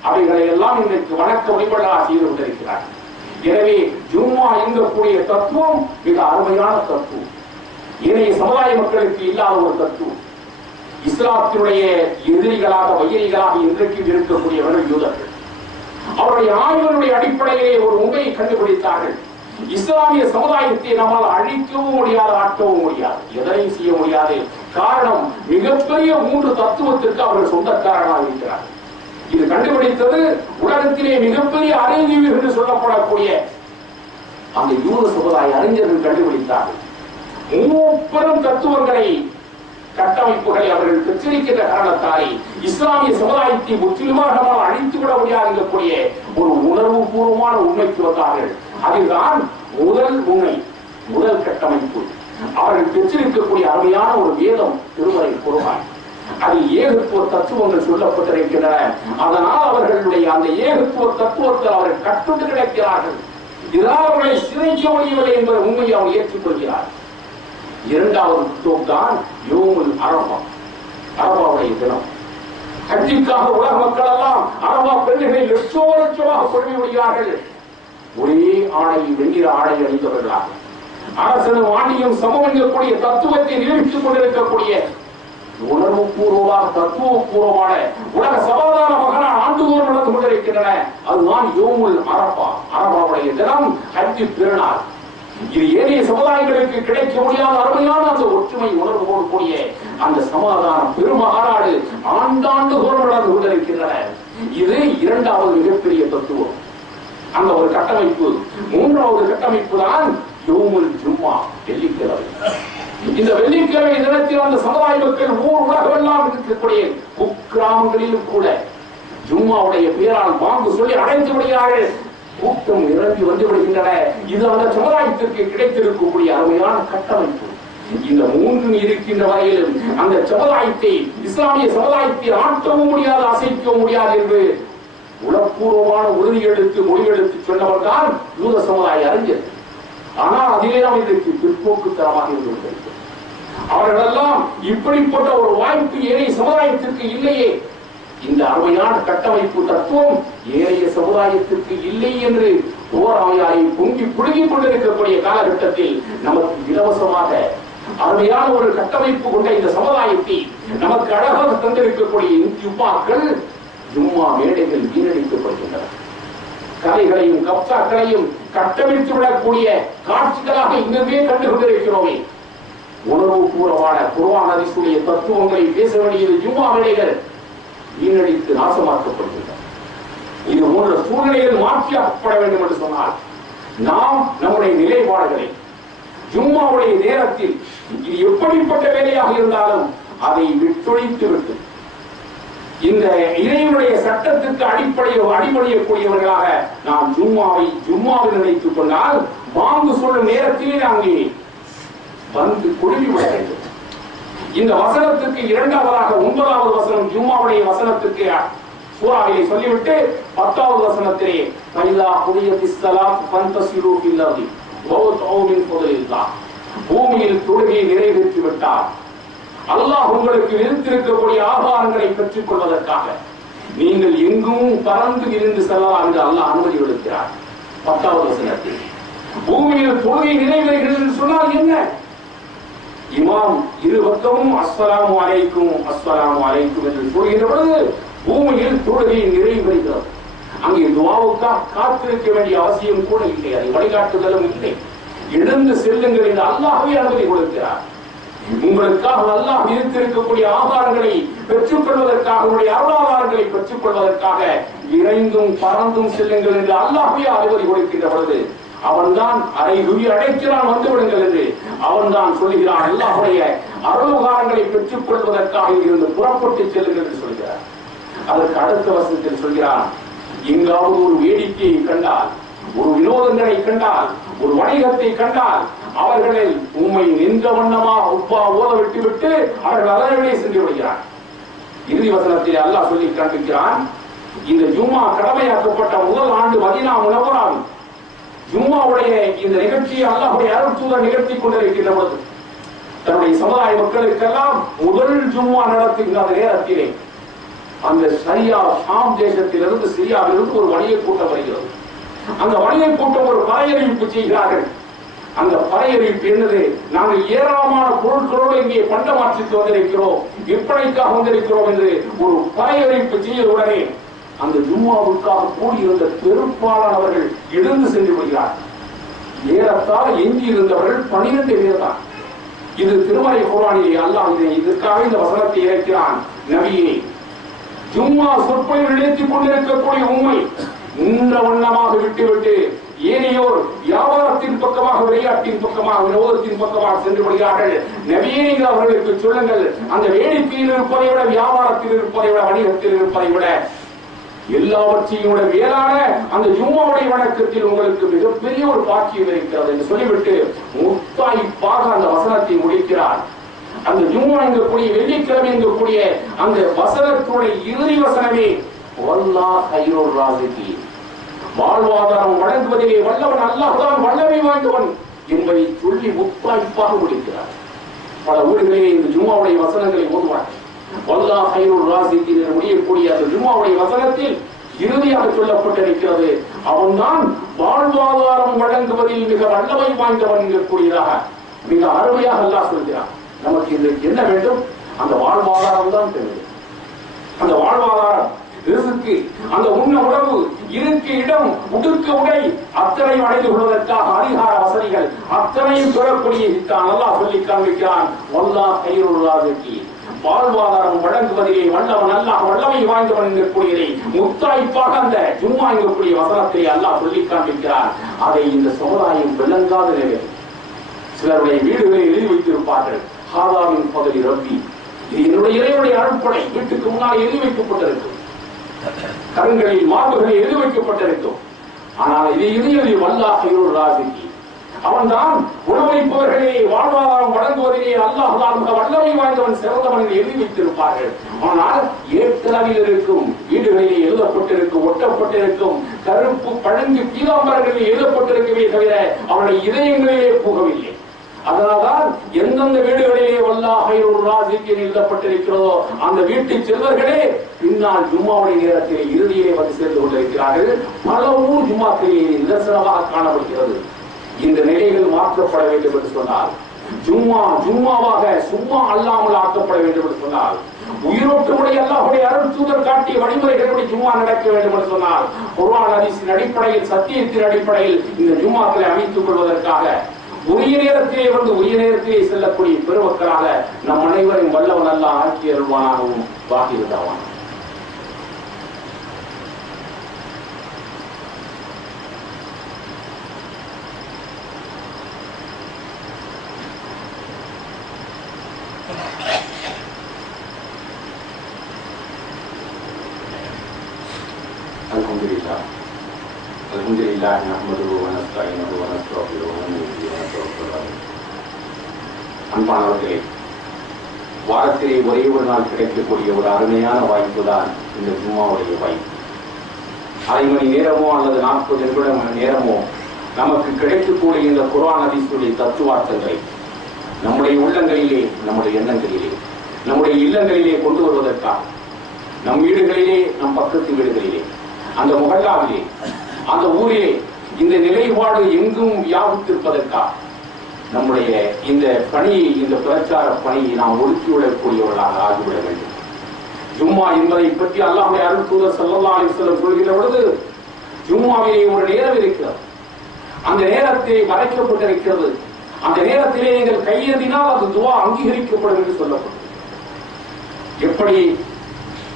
அவைகளை எல்லாம் இன்றைக்கு வணக்க வழிபாடாக செய்து கொண்டிருக்கிறார்கள். எனவே ஜும்மா என்கக்கூடிய தத்துவம் மிக அருமையான தத்துவம். இணைய சமுதாய மக்களுக்கு இல்லாத ஒரு தத்துவம். இஸ்லாத்தினுடைய எதிரிகளாக வைரிகளாக இன்றைக்கு இருக்கக்கூடியவர்கள் யூதர்கள். அவருடைய ஆய்வினுடைய அடிப்படையிலே ஒரு உண்மையை கண்டுபிடித்தார்கள். இஸ்லாமிய சமுதாயத்தை நம்மால் அழிக்கவும் முடியாது, ஆட்டவும் முடியாது, எதனையும் செய்ய முடியாது. காரணம், மிகப்பெரிய 3 தத்துவத்திற்கு அவர்கள் சொந்தக்காரர்களாக இருக்கிறார்கள். இது கண்டுபிடித்தது உலகத்திலே மிகப்பெரிய அறிஞர்கள் என்று சொல்லப்படக்கூடிய அந்த யூத சமுதாய அறிஞர்கள் கண்டுபிடித்தார்கள். 3 தத்துவங்களை, கட்டமைப்புகளை அவர்கள் பெற்றிருக்கின்ற காரணத்தாலே இஸ்லாமிய சமுதாயத்தை முற்றிலுமாக நம்மால் அழித்துவிட முடியாது இருக்கக்கூடிய ஒரு உணர்வு பூர்வமான உண்மைக்கு வந்தார்கள். அதுதான் முதல் உண்மை, முதல் கட்டமைப்பு. அவர்கள் பெற்றிருக்கக்கூடிய அருமையான ஒரு வேதம் திருமறை குர்ஆன். அதில் ஏகத்துவ தத்துவங்கள் சொல்லப்பட்டிருக்கின்றன. அதனால் அவர்களுடைய அந்த ஏகத்துவ தத்துவத்தில் அவர்கள் கட்டுண்டு கிடக்கிறார்கள். இதனால் அவர்களை சிறைக்க முடியவில்லை என்பதை உண்மையை அவர் ஏற்றுக்கொள்கிறார். இரண்டாவது புத்தகம் தான் யோமுல் அரபா, அரபாவுடைய தினம். ஹஜ்ஜிற்காக உலக மக்கள் எல்லாம் அரபா பெண்களை லட்சமாக கொள்கை விடுகிறார்கள். ஒரே ஆடை, வெண்ணிற ஆடை அணிந்தவர்களாக அரசனும் ஆண்டியும் சமவெங்கக்கூடிய தத்துவத்தை நிரூபித்துக் கொண்டிருக்கக்கூடிய உணர்வு பூர்வமாக தத்துவபூர்வமான உலக சமாதான மகனால் ஆண்டுதோறும் நடந்து கொண்டிருக்கின்றன. அதுதான் யோமுல் அரபா, அரபாவுடைய தினம், ஹஜ்ஜி பெருநாள். இது ஏனைய சமுதாயங்களுக்கு கிடைக்க முடியாத அருமையான அந்த ஒற்றுமை உணர்வோடு கூடிய அந்த சமாதான பெருமாநாடு ஆண்டாண்டு தோறும் நடந்து கொண்டிருக்கின்றன. இது இரண்டாவது மிகப்பெரிய தத்துவம், அந்த ஒரு கட்டமைப்பு. மூன்றாவது கட்டமைப்பு தான் யோமுல் ஜும்மா, வெள்ளிக்கிழமை. இந்த வெள்ளிக்கிழமை தினத்தில் அந்த சமுதாய மக்கள் ஊர் உலகமெல்லாம் இருக்கக்கூடிய குக்கிராமங்களிலும் கூட ஜும்மாவுடைய பெயரால் வாங்கு சொல்லி அடைந்து விடுகிறார்கள். கூட்டம் நிரம்பி வந்து விடுகின்றன. இது அந்த சமுதாயத்திற்கு கிடைத்திருக்கக்கூடிய அருமையான கட்டமைப்பு. இந்த மூன்று இருக்கின்ற வரையிலும் அந்த சமுதாயத்தை, இஸ்லாமிய சமுதாயத்தை ஆட்டவும் முடியாது, அசைக்கவும் முடியாது என்று உளப்பூர்வமான உறுதியெடுத்து மொழியெடுத்து சொன்னவர் தான் யூத சமுதாய அறிஞர். ஆனால் அதிலே நாம் இதற்கு பிற்போக்குத்தரமாக இருந்து அவர்களெல்லாம் இப்படிப்பட்ட ஒரு வாய்ப்பு ஏனைய சமுதாயத்திற்கு இல்லையே, இந்த அருமையான கட்டமைப்பு தத்துவம் ஏனைய சமுதாயத்திற்கு இல்லை என்று ஓராயாரை பொங்கி புடுங்கிக் கொண்டிருக்கக்கூடிய காலகட்டத்தில் நமக்கு இலவசமாக அருமையான ஒரு கட்டமைப்பு கொண்ட இந்த சமுதாயத்தை நமக்கு அழகாக தந்திருக்கக்கூடிய ஜும்மாக்கள், ஜும்மா மேடைகள் வீணடிக்கப்படுகின்றன. கலைகளையும் கப்சாக்களையும் கட்டமைத்து விடக்கூடிய காட்சிகளாக இங்கே கண்டு கொண்டிருக்கிறோமே. உணர்வு பூர்வமான குர்ஆன் ஹதீஸுடைய தத்துவங்களை பேச வேண்டியது ஜும்மா மேடைகள் வீணடித்து நாசமாக்கப்படுகின்றன. இது போன்ற சூழ்நிலைகள் மாற்றியாக்கப்பட வேண்டும் என்று சொன்னால் நாம் நம்முடைய நிலைப்பாடுகளை ஜும்மாவுடைய நேரத்தில் இது எப்படிப்பட்ட வேலையாக இருந்தாலும் அதை விட்டொழித்து விட்டு இந்த இறைவனுடைய சட்டத்துக்கு அடிபணியக்கூடியவர்களாக நாம் ஜும்மாவில் நினைத்துக் கொண்டால் வாங்கு சொல்லும் நேரத்திலே நாங்கள் வந்து குழுமி விட வேண்டும். இந்த வசனத்துக்கு இரண்டாவதாக 9வது வசனம் ஜும்மாவுடைய வசனத்துக்கு சூராவிலே சொல்லிவிட்டு 10வது வசனத்திலே பைதா குதியத்திஸ் ஸலாத் ஃபந்தஸிரு ஃபில் அர்தி வௌதஉ மின் ஃபضலில்லாஹ், பூமியில் தொழுகையை நிறைவேற்றி விட்டார், அல்லாஹ் உங்களுக்கு விதித்திருக்கக்கூடிய ஆகாரங்களை பெற்றுக் கொள்வதற்காக நீங்கள் எங்கும் பறந்து இருந்து செல்லலாம் என்று அல்லாஹ் அனுமதி கொடுக்கிறார். 10வது வசனத்தில் பூமியில் தொழுகை நிறைவேறுகிறது என்று சொன்னால் என்ன? இமாம் இரு பக்கமும் அஸ்ஸலாமு அலைக்கும் அஸ்ஸலாமு அலைக்கும் என்று சொல்கின்ற பொழுது பூமியில் தொழுகை நிறைவேறுகிறது. அங்கே துஆவுக்காக காத்திருக்க வேண்டிய அவசியம் கூட இல்லை, அதை வழிகாட்டுதலும் இல்லை. எழுந்து செல்லுங்கள் என்று அல்லாஹ்வே அனுமதி கொடுக்கிறார். உங்களுக்காக அல்லாஹ் விதித்திருக்கக்கூடிய ஆதாரங்களை பெற்றுக் கொள்வதற்காக, உங்களுடைய அருளாதாரங்களை பெற்றுக் கொள்வதற்காக விரைந்தும் பறந்தும் செல்லுங்கள் என்று அல்லாஹ்வே அனுமதி கொடுக்கின்ற பொழுது அவன்தான் அரைகுவி அடைக்கிறான், வந்துவிடுங்கள் என்று அவன்தான் சொல்லுகிறான். அல்லாஹ்வுடைய அருளாதாரங்களை பெற்றுக் கொள்வதற்காக இருந்து புறப்பட்டு செல்லுங்கள் என்று சொல்கிறார். அதற்கு அடுத்த வசனத்தில் சொல்கிறான், எங்காவது ஒரு வேடிக்கையை கண்டால், ஒரு வினோதங்களை கண்டால், ஒரு வணிகத்தை கண்டால் அவர்களை உண்மை நின்ற வண்ணமாக உப்பா ஓத விட்டுவிட்டு அவர்கள் அதனை சென்று விடுகிறார். இறுதி வசனத்தில் அல்லாஹ் சொல்லி காண்பிக்கிறான், இந்த ஜும்மா கடமையாக்கப்பட்ட முதல் ஆண்டு மதீனா முனவராவில் ஜும்மாவுடைய இந்த நிகழ்ச்சியை அல்லாஹ்வுடைய அருள் தூதர் நிகழ்த்தி கொண்டிருக்கின்ற பொழுது தன்னுடைய சமுதாய மக்களுக்கெல்லாம் முதல் ஜும்மா நடத்துகின்ற நேரத்திலே அந்த சரியா ஷாம் தேசத்திலிருந்து சிரியாவிலிருந்து ஒரு வணிக கூட்டம் வருகிறது. அந்த வணிக கூட்டம் ஒரு பறையறிவிப்பு செய்கிறார்கள். அந்த பறையறிவிப்பு என்னது? நாங்கள் ஏராளமான பொருட்களோடு இங்கே பண்டமாற்றிட்டு வந்திருக்கிறோம், விற்பனைக்காக வந்திருக்கிறோம் என்று ஒரு பறையறிவிப்பு செய்த உடனே அந்த ஜும்மாவுக்காக கூடியிருந்த பெரும்பாலானவர்கள் எழுந்து சென்று விடுகிறார்கள். ஏறத்தாழ எஞ்சி இருந்தவர்கள் 12 பேர் தான். இது திருமறை குர்ஆனிலே அல்லாஹ் இதற்காக இந்த வசனத்தை இறக்கிறான். நபியே, ஜும்மா சொற்பொழிவு நினைத்துக் கொண்டிருக்கக்கூடிய உண்மை நின்ற வண்ணமாக விட்டுவிட்டு ஏனையோர் வியாபாரத்தின் பக்கமாக, விளையாட்டின் பக்கமாக, வினோதத்தின் பக்கமாக சென்று விடுகிறார்கள். நபியே, நீங்கள் அவர்களுக்கு சொல்லுங்கள், அந்த வேடிக்கையில் இருப்பதை விட, வியாபாரத்தில் இருப்பதை விட, வணிகத்தில் இருப்பதை விட எல்லாவற்றையும் விட வேளான அந்த ஜும்மாவுடைய வணக்கத்தில் உங்களுக்கு மிகப்பெரிய ஒரு பாக்கியம் இருக்கிறது என்று சொல்லிவிட்டு முத்தாய்ப்பாக அந்த வசனத்தை முடிக்கிறார். அந்த ஜும்மா என்கக்கூடிய வெள்ளிக்கிழமை என்கக்கூடிய அந்த வசனத்துடைய இறுதி வசனமே வல்லாஹ் கைருர் ராஸிகீன், வாழ்வாதாரம் வழங்குவதிலே வல்லவன் அல்லாஹ்தான் வல்லமை வாய்ந்தவன் என்பதை சொல்லி முத்தாய்ப்பாக முடிக்கிறார். பல ஊர்களிலே இந்த ஜும்மாவுடைய வசனங்களை ஓதுவார்கள். வல்லாஹ் கைருர் ராஸிகீன் என்று முடியக்கூடிய அந்த ஜும்மாவுடைய வசனத்தில் இறுதியாக சொல்லப்பட்டிருக்கிறது, அவன்தான் வாழ்வாதாரம் வழங்குவதில் மிக வல்லமை வாய்ந்தவன் என்கக்கூடியதாக மிக அருமையாக அல்லாஹ் சொல்கிறான். நமக்கு இன்றைக்கு என்ன வேண்டும்? அந்த வாழ்வாதாரம் தான் தேவை. அந்த வாழ்வாதாரம், ரிஸ்க், அந்த உண்ண உணவு, இருக்க இடம், உடுக்க உடை அத்தனையும் அடைந்து கொள்வதற்காக அதிகார வசதிகள் அத்தனையும் பெறக்கூடிய அல்லாஹ் சொல்லி காண்பிக்கிறான். வல்லாஹ் கைருர் ராஸிகீன், வாழ்வாதாரம் வழங்குவதிலே வல்லவன் அல்லாஹ் வல்லமை வாய்ந்தவன் என்கக்கூடியதை முத்தாய்ப்பாக அந்த ஜும்மா என்கக்கூடிய வசனத்தை அல்லாஹ் சொல்லி காண்பிக்கிறார். அதை இந்த சமுதாயம் விளங்காத நிலையில் சிலருடைய வீடுகளில் எழுதி வைத்திருப்பார்கள். ஹாதாவின் பகுதி ரப்பி, இது என்னுடைய இறைவனுடைய அருட்படை, வீட்டுக்கு முன்னால் எழுதி வைக்கப்பட்டிருக்கும், கரங்களில் மார்புகளில் எழுதி வைக்கப்பட்டிருக்கும். ஆனால் இதை எழுதி வல்லாஹ் கைருர் ராஸிகீன், அவன்தான் உணவளிப்பவர்களே வாழ்வாதாரம் வழங்குவதிலே அல்லாஹ் மிக வல்லமை வாய்ந்தவன் சிறந்தவன் என்று எழுதி வைத்திருப்பார்கள். ஆனால் ஏற்றளவில் இருக்கும் வீடுகளிலே எழுதப்பட்டிருக்கும், ஒட்டப்பட்டிருக்கும் கருப்பு பழங்கு பீதாம்பரங்களில் எழுதப்பட்டிருக்கவே தவிர அவருடைய இதயங்களிலே புகவில்லை. அதனால்தான் எந்தெந்த வீடுகளிலே வல்லாஹ் கைருர் ராஸிகீன் எழுதப்பட்டிருக்கிறதோ அந்த வீட்டு செல்வர்களே பின்னால் ஜும்மாவுடைய நேரத்தில் இறுதியிலே வந்து சேர்ந்து கொண்டிருக்கிறார்கள். பல ஊர் ஜும்மாக்களிலே நிதர்சனமாக காணப்படுகிறது. இந்த நிலைகள் மாற்றப்பட வேண்டும் என்று சொன்னால், ஜும்மாவாக சும்மா அல்லாமல் ஆக்கப்பட வேண்டும் என்று சொன்னால், உயிரோட்டமுடைய அல்லாஹ்வுடைய அருள் தூதர் காட்டிய வழிமுறைகளுடைய ஜும்மா நடக்க வேண்டும் என்று சொன்னால், குர்ஆன் ஹதீஸின் அடிப்படையில், சத்தியத்தின் அடிப்படையில் இந்த ஜும்மாக்களை அமைத்துக் கொள்வதற்காக உரிய நேரத்திலே வந்து உரிய நேரத்திலே செல்லக்கூடிய பெருமக்களாக நம் அனைவரையும் வல்லவன் அல்லாஹ் ஆக்கி அருள்வானாகவும் வாகிருந்தாவான். அல்ஹம்துலில்லாஹ் நஹ்மதுஹு வ நஸ்தஈனுஹு வ நஸ்தக்ஃபிருஹு வ நு'மினு பிஹி வ நதவக்கலு அலைஹி. அன்பானவர்களே, வாரத்திலே ஒரே ஒரு நாள் கிடைக்கக்கூடிய ஒரு அருமையான வாய்ப்பு தான் இந்த ஜும்மாவுடைய வாய்ப்பு. அரை மணி நேரமோ அல்லது 40 நிமிட நேரமோ நமக்கு கிடைக்கக்கூடிய இந்த குர்ஆன் ஹதீஸுடைய தத்துவார்த்தங்களை நம்முடைய உள்ளங்களிலே, நம்முடைய எண்ணங்களிலே, நம்முடைய இல்லங்களிலே கொண்டு வருவதற்காக, நம் வீடுகளிலே, நம் பக்கத்து வீடுகளிலே, அந்த முகல்லாவிலே, அந்த ஊரிலே இந்த நிலைப்பாடு எங்கும் வியாபித்திருப்பதற்காக நம்முடைய இந்த பணியை, இந்த பிரச்சார பணியை நாம் ஒதுக்கிவிடக்கூடியவர்களாக ஆகிவிட வேண்டும். ஜும்மா என்பதை பற்றி அல்லாஹ்வுடைய அருள் தூதர் ஸல்லல்லாஹு அலைஹி வஸல்லம் சொல்கிற பொழுது, ஜும்மாவிலே ஒரு நேரம் இருக்கிறது, அந்த நேரத்தை மறைக்கப்பட்டிருக்கிறது, அந்த நேரத்திலே நீங்கள் கையேந்தினால் அது துஆ அங்கீகரிக்கப்படும் என்று சொல்லப்படும். எப்படி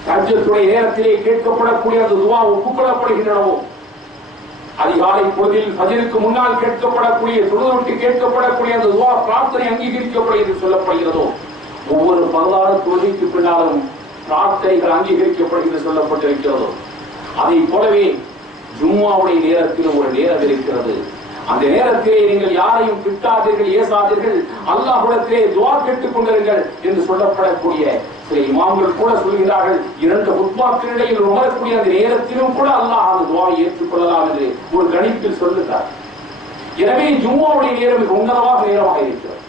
தஹஜ்ஜுடைய நேரத்திலே கேட்கப்படக்கூடிய அந்த துஆ ஒப்புக்கொள்ளப்படுகின்றனவோ, அதிகாலை பொழுதில் ஃபஜ்ருக்கு முன்னால் கேட்கப்படக்கூடிய, தொழுதுவிட்டு கேட்கப்படக்கூடிய அந்த துஆ பிரார்த்தனை அங்கீகரிக்கப்படும் என்று சொல்லப்படுகிறதோ, ஒவ்வொரு 16 தொழுகைக்கு பின்னாலும் பிரார்த்தனைகள் அங்கீகரிக்கப்படும் என்று சொல்லப்பட்டிருக்கிறதோ, அதை போலவே ஜும்மாவுடைய நேரத்தில் ஒரு நேரம் இருக்கிறது. அந்த நேரத்திலே நீங்கள் யாரையும் திட்டாதீர்கள், ஏசாதீர்கள், அல்லாஹ்விடத்திலே துஆ கேட்டுக் கொண்டிருங்கள் என்று சொல்லப்படக்கூடிய சில இமாம்கள் கூட சொல்கிறார்கள், 2 குத்பாக்களிடையில் உணரக்கூடிய அந்த நேரத்திலும் கூட அல்லாஹ் அந்த துஆவை ஏற்றுக்கொள்ளலாம் என்று ஒரு கணிப்பில் சொல்லுகிறார். எனவே ஜும்மாவுடைய நேரம் மிக உன்னதமாக நேரமாக இருக்கிறது.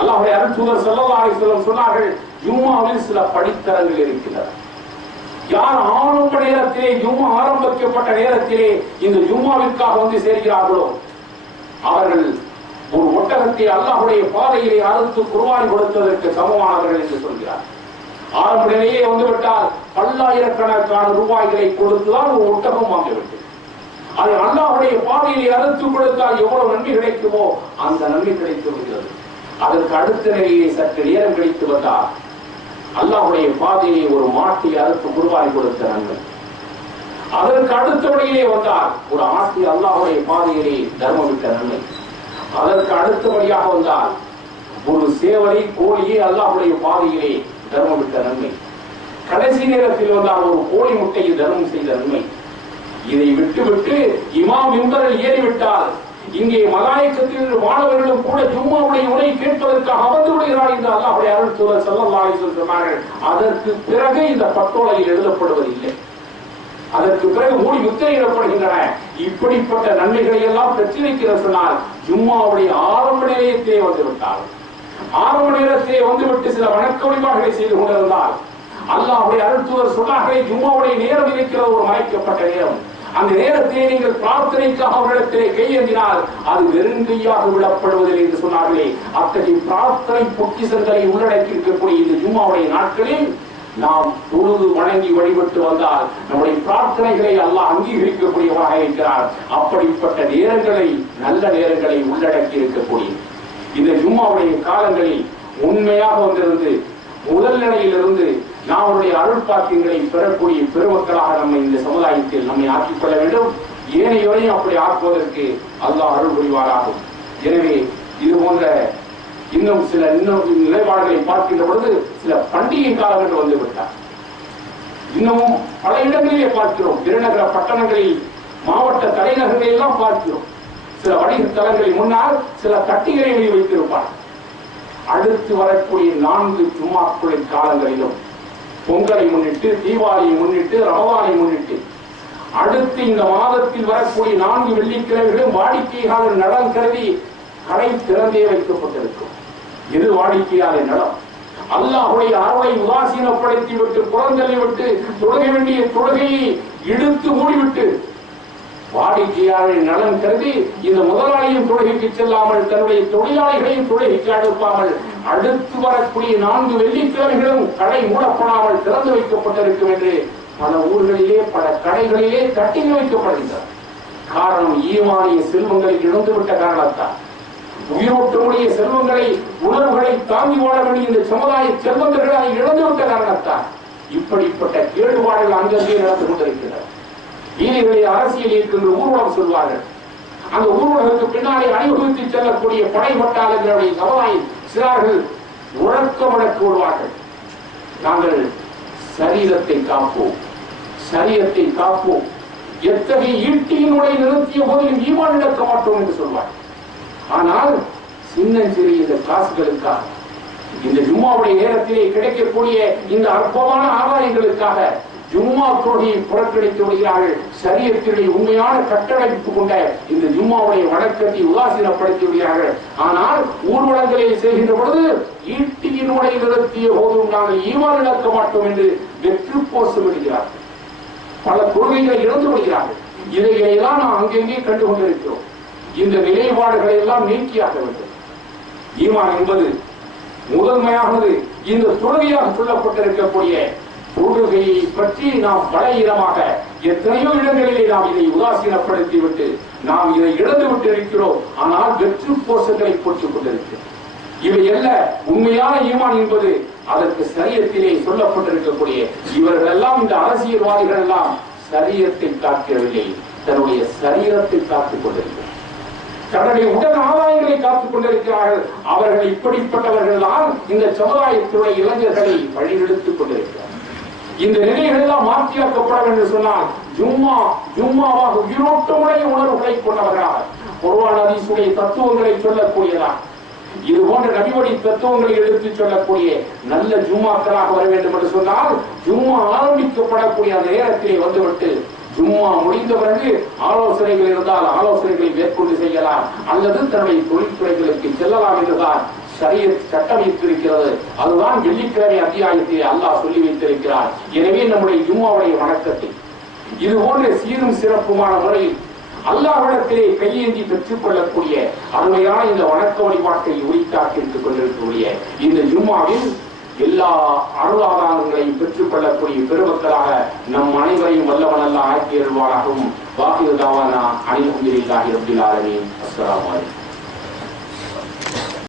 அல்லாஹ்வுடைய அருள் தூதர் ஸல்லல்லாஹு அலைஹி வஸல்லம் சொன்னார்கள், ஜும்மாவில் சில படித்தரங்கள் இருக்கின்றன. யார் ஆரம்ப நேரத்திலே, ஜும்மா ஆரம்பிக்கப்பட்ட நேரத்திலே இந்த ஜும்மாவிற்காக வந்து சேர்கிறார்களோ அவர்கள் ஒரு ஒட்டகத்தை அல்லாஹ்வுடைய பாதையிலே அறுத்து குர்பானி கொடுத்ததற்கு சமமானவர்கள் என்று சொல்கிறார். ஆரம்ப நிலையே வந்துவிட்டால் பல்லாயிரக்கணக்கான ரூபாய்களை கொடுத்துதான் ஒரு ஒட்டகம் வாங்க வேண்டும். அதை அல்லாஹ்வுடைய பாதையிலே அறுத்து கொடுத்தால் எவ்வளவு நன்மை கிடைக்குமோ அந்த நன்மை கிடைத்து விடுகிறது. அதற்கு அடுத்த நிலையை சற்று நேரம் கிடைத்து வந்தால் அல்லாஹ்வுடைய பாதையிலே ஒரு மாட்டை அறுத்து குர்பானி கொடுத்த நன்மை. அதற்கு அடுத்த வழியிலே வந்தால் ஒரு ஆட்டை அல்லாஹ்வுடைய பாதையிலே தர்மம் விட்ட நன்மை. அதற்கு அடுத்தபடியாக வந்தால் ஒரு சேவலை, கோழியை அல்லாஹ்வுடைய பாதையிலே தர்மம் விட்ட நன்மை. கடைசி நேரத்தில் வந்தால் ஒரு கோழி முட்டையை தர்மம் செய்த நன்மை. இதை விட்டுவிட்டு இமாம் மிம்பரில் ஏறிவிட்டால் இங்கே மலாயக்கத்தில் மாணவர்களும் கூட ஜும்மாவுடைய உரை கேட்பதற்காக அமர்ந்து விடுகிறார் என்று அல்லாஹ்வுடைய அருள் தூதர் ஸல்லல்லாஹு அலைஹி வஸல்லம் சொன்னார்கள். அதற்கு பிறகு இந்த பட்டோலையில் எழுதப்படுவதில்லை, அதற்கு பிறகு மூடி முத்திரையிடப்படுகின்றன. இப்படிப்பட்ட நன்மைகளை எல்லாம் பெற்றிருக்கிற சொன்னால் ஜும்மாவுடைய ஆரம்ப நிலையத்திலே வந்துவிட்டார். ஆரம்ப நேரத்திலே வந்துவிட்டு சில வணக்க வழிபாடுகளை செய்து கொண்டிருந்தால் அல்லாஹ்வுடைய அருள் தூதர் சொன்னார்களே, ஜும்மாவுடைய நேரம் இருக்கிற ஒரு மறைக்கப்பட்ட நேரம். அந்த நேரத்திலே நீங்கள் பிரார்த்தனைக்காக அவர்களிடத்திலே கையேந்தினால் அது வெறுங்கையாக விடப்படுவதில்லை என்று சொன்னார்களே. அத்தகைய பிரார்த்தனை பொக்கிஷங்களை உள்ளடக்கி இருக்கக்கூடிய இந்த ஜும்மாவுடைய நாட்களில் நாம் தொழுது வணங்கி வழிபட்டு வந்தால் நம்முடைய பிரார்த்தனைகளை அல்லாஹ் அங்கீகரிக்கக்கூடியவராக இருக்கிறார். அப்படிப்பட்ட நேரங்களை, நல்ல நேரங்களை உள்ளடக்கி இருக்கக்கூடிய இந்த ஜும்மாவுடைய காலங்களில் உண்மையாக வந்திருந்து முதல் நிலையிலிருந்து நாம் அவருடைய அருள் பாக்கியங்களை பெறக்கூடிய பெருமக்களாக நம்மை இந்த சமுதாயத்தில் நம்மை ஆக்கிக் கொள்ள வேண்டும். ஏனையோரையும் அப்படி ஆக்குவதற்கு அல்லாஹ் அருள் புரிவாராகும். எனவே இது போன்ற இன்னும் சில நிலைப்பாடுகளை பார்க்கின்ற பொழுது சில பண்டிகை காலங்கள் வந்து விட்டார். இன்னமும் பல இடங்களிலே பார்க்கிறோம். பெருநகர பட்டணங்களில், மாவட்ட தலைநகர்களில் எல்லாம் பார்க்கிறோம். சில வணிக தலங்களில் முன்னால் சில கட்டிகளை வைத்திருப்பார். அடுத்து வரக்கூடிய 4 ஜும்மாக்களின் காலங்களிலும் பொங்கலை முன்னிட்டு, தீபாவளியை முன்னிட்டு, ரமலானை முன்னிட்டு, அடுத்து இந்த மாதத்தில் வரக்கூடிய 4 வெள்ளிக்கிழமைகளும் வாடிக்கையாளர் நலன் கருதி கடை திறந்தே வைக்கப்பட்டிருக்கும். இது வாடிக்கையாளர் நலம். அல்லாஹ்வுடைய அருளை உதாசீனப்படுத்தி விட்டு, புறந்தள்ளி விட்டு, தொழுக வேண்டிய தொழுகையை இழுத்து மூடிவிட்டு வாடிக்கையாளரின் நலன் கருதி இந்த முதலாளியும் தொழுகைக்கு செல்லாமல், தன்னுடைய தொழிலாளிகளையும் தொழுகைக்கு அனுப்பாமல், அடுத்து வரக்கூடிய 4 வெள்ளிக்கிழமைகளும் கடை மூடப்படாமல் திறந்து வைக்கப்பட்டிருக்கும் என்று பல ஊர்களிலே, பல கடைகளிலே தட்டி வைக்கப்படுகின்றன. காரணம், ஈமானிய செல்வங்களை இழந்துவிட்ட காரணத்தால், உயிரோட்டமுடைய செல்வங்களை, உணர்வுகளை தாங்கி வாழ வேண்டிய இந்த சமுதாய செல்வந்தர்களை இழந்துவிட்ட காரணத்தால் இப்படிப்பட்ட கேடுபாடுகள் அங்கங்கே நடந்து கொண்டிருக்கின்றன. வீதிகளில் அரசியல் இருக்கின்ற ஊர்வலம் சொல்வார்கள். அந்த ஊர்வலத்துக்கு பின்னாலே அணிவகுத்து செல்லக்கூடிய படை பட்டாளர்களுடைய சமுதாயம் சிறார்கள் உறக்க முழக்கு விடுவார்கள். நாங்கள் சரீரத்தை காப்போம், சரீரத்தை காப்போம், எத்தகைய ஈட்டியினுடைய நிறுத்திய போதிலும் ஈமான் இழக்க மாட்டோம் என்று சொல்வார்கள். ஆனால் சின்னஞ்சிறிய இந்த காசுகளுக்காக, இந்த ஜும்மாவுடைய நேரத்திலே கிடைக்கக்கூடிய இந்த அற்பமான ஆதாயங்களுக்காக ஜும்மா தொழுகையை புறக்கணித்து விடுகிறார்கள். சரியத்தினுடைய உண்மையான கட்டமைப்பு கொண்ட இந்த ஜும்மாவுடைய வணக்கத்தை உதாசீனப்படுத்தி விடுகிறார்கள். ஆனால் ஊர்வலங்களில் செய்கின்ற பொழுது ஈட்டியினுடைய நிறுத்திய போதும் நாங்கள் ஈமான் இழக்க மாட்டோம் என்று வெற்று கோஷம் விடுகிறார்கள். பல கொள்கைகளை இழந்து விடுகிறார்கள். இதையெல்லாம் நாம் அங்கெங்கே கண்டு கொண்டிருக்கிறோம். இந்த நிலைப்பாடுகளை எல்லாம் நீக்கியாக வேண்டும். ஈமான் என்பது முதன்மையானது. இந்த தொழுகையாக சொல்லப்பட்டிருக்கக்கூடிய தொழுகையை பற்றி நாம் பலகீனமாக எத்தனையோ இடங்களிலே நாம் இதை உதாசீனப்படுத்தி விட்டு நாம் இதை இழந்து விட்டு இருக்கிறோம். ஆனால் வெற்று கோஷங்களை போட்டுக் கொண்டிருக்கிறோம். இவை அல்ல உண்மையான ஈமான் என்பது. அதற்கு சரியத்திலே சொல்லப்பட்டிருக்கக்கூடிய இவர்கள் எல்லாம், இந்த அரசியல்வாதிகள் எல்லாம் சரியத்தை காக்கவில்லை, தன்னுடைய சரீரத்தை காத்துக் கொண்டிருக்கிறார், தன்னுடைய உடல் ஆதாயங்களை காத்துக் கொண்டிருக்கிறார்கள். அவர்கள் இப்படிப்பட்டவர்கள் தான் இந்த சமுதாயத்துடைய இளைஞர்களை வழிநடத்திக் கொண்டிருக்கிறார். இந்த நிலைகள் எல்லாம் மாற்றியாக்கப்பட வேண்டும் சொன்னால் ஜும்மாவாக உயிரோட்டமுடைய உணர்வுகளை கொண்டவர்களாக, குர்ஆன் ஹதீஸுடைய தத்துவங்களை சொல்லக்கூடியதாக, இது போன்ற நபிவழி தத்துவங்களை எடுத்துச் சொல்லக்கூடிய நல்ல ஜும்மாக்களாக வர வேண்டும் என்று சொன்னால், ஜும்மா ஆரம்பிக்கப்படக்கூடிய அந்த நேரத்திலே வந்துவிட்டு ஜும்மா முடிந்த பிறகு ஆலோசனைகள் இருந்தால் ஆலோசனைகளை மேற்கொண்டு செய்யலாம், அல்லது தன்னுடைய தொழில்துறைகளுக்கு செல்லலாம் என்றுதான் ஷரியத் சட்டமைத்திருக்கிறது. அதுதான் வெள்ளிக்கிழமை அத்தியாயத்தை அல்லாஹ் சொல்லி வைத்திருக்கிறார். எனவே நம்முடைய ஜும்மாவுடைய வணக்கத்தை இது போன்ற சீரும் சிறப்புமான முறையில் அல்லாஹ்விடத்திலே கையேந்தி பெற்றுக் கொள்ளக்கூடிய அருமையான இந்த வணக்க வழிபாட்டை உரித்தாக்கிட்டுக் கொண்டிருக்கக்கூடிய இந்த ஜும்மாவில் எல்லா அருளாதாரங்களையும் பெற்றுக் கொள்ளக்கூடிய பெருமக்களாக நம் அனைவரையும் வல்லவன் அல்லாஹ் ஆக்கி அருள்வாராகவும். வாஹிரு தாவானா அனில் ஹம்துலில்லாஹி ரப்பில் ஆலமீன். அஸ்ஸலாமு அலைக்கும்.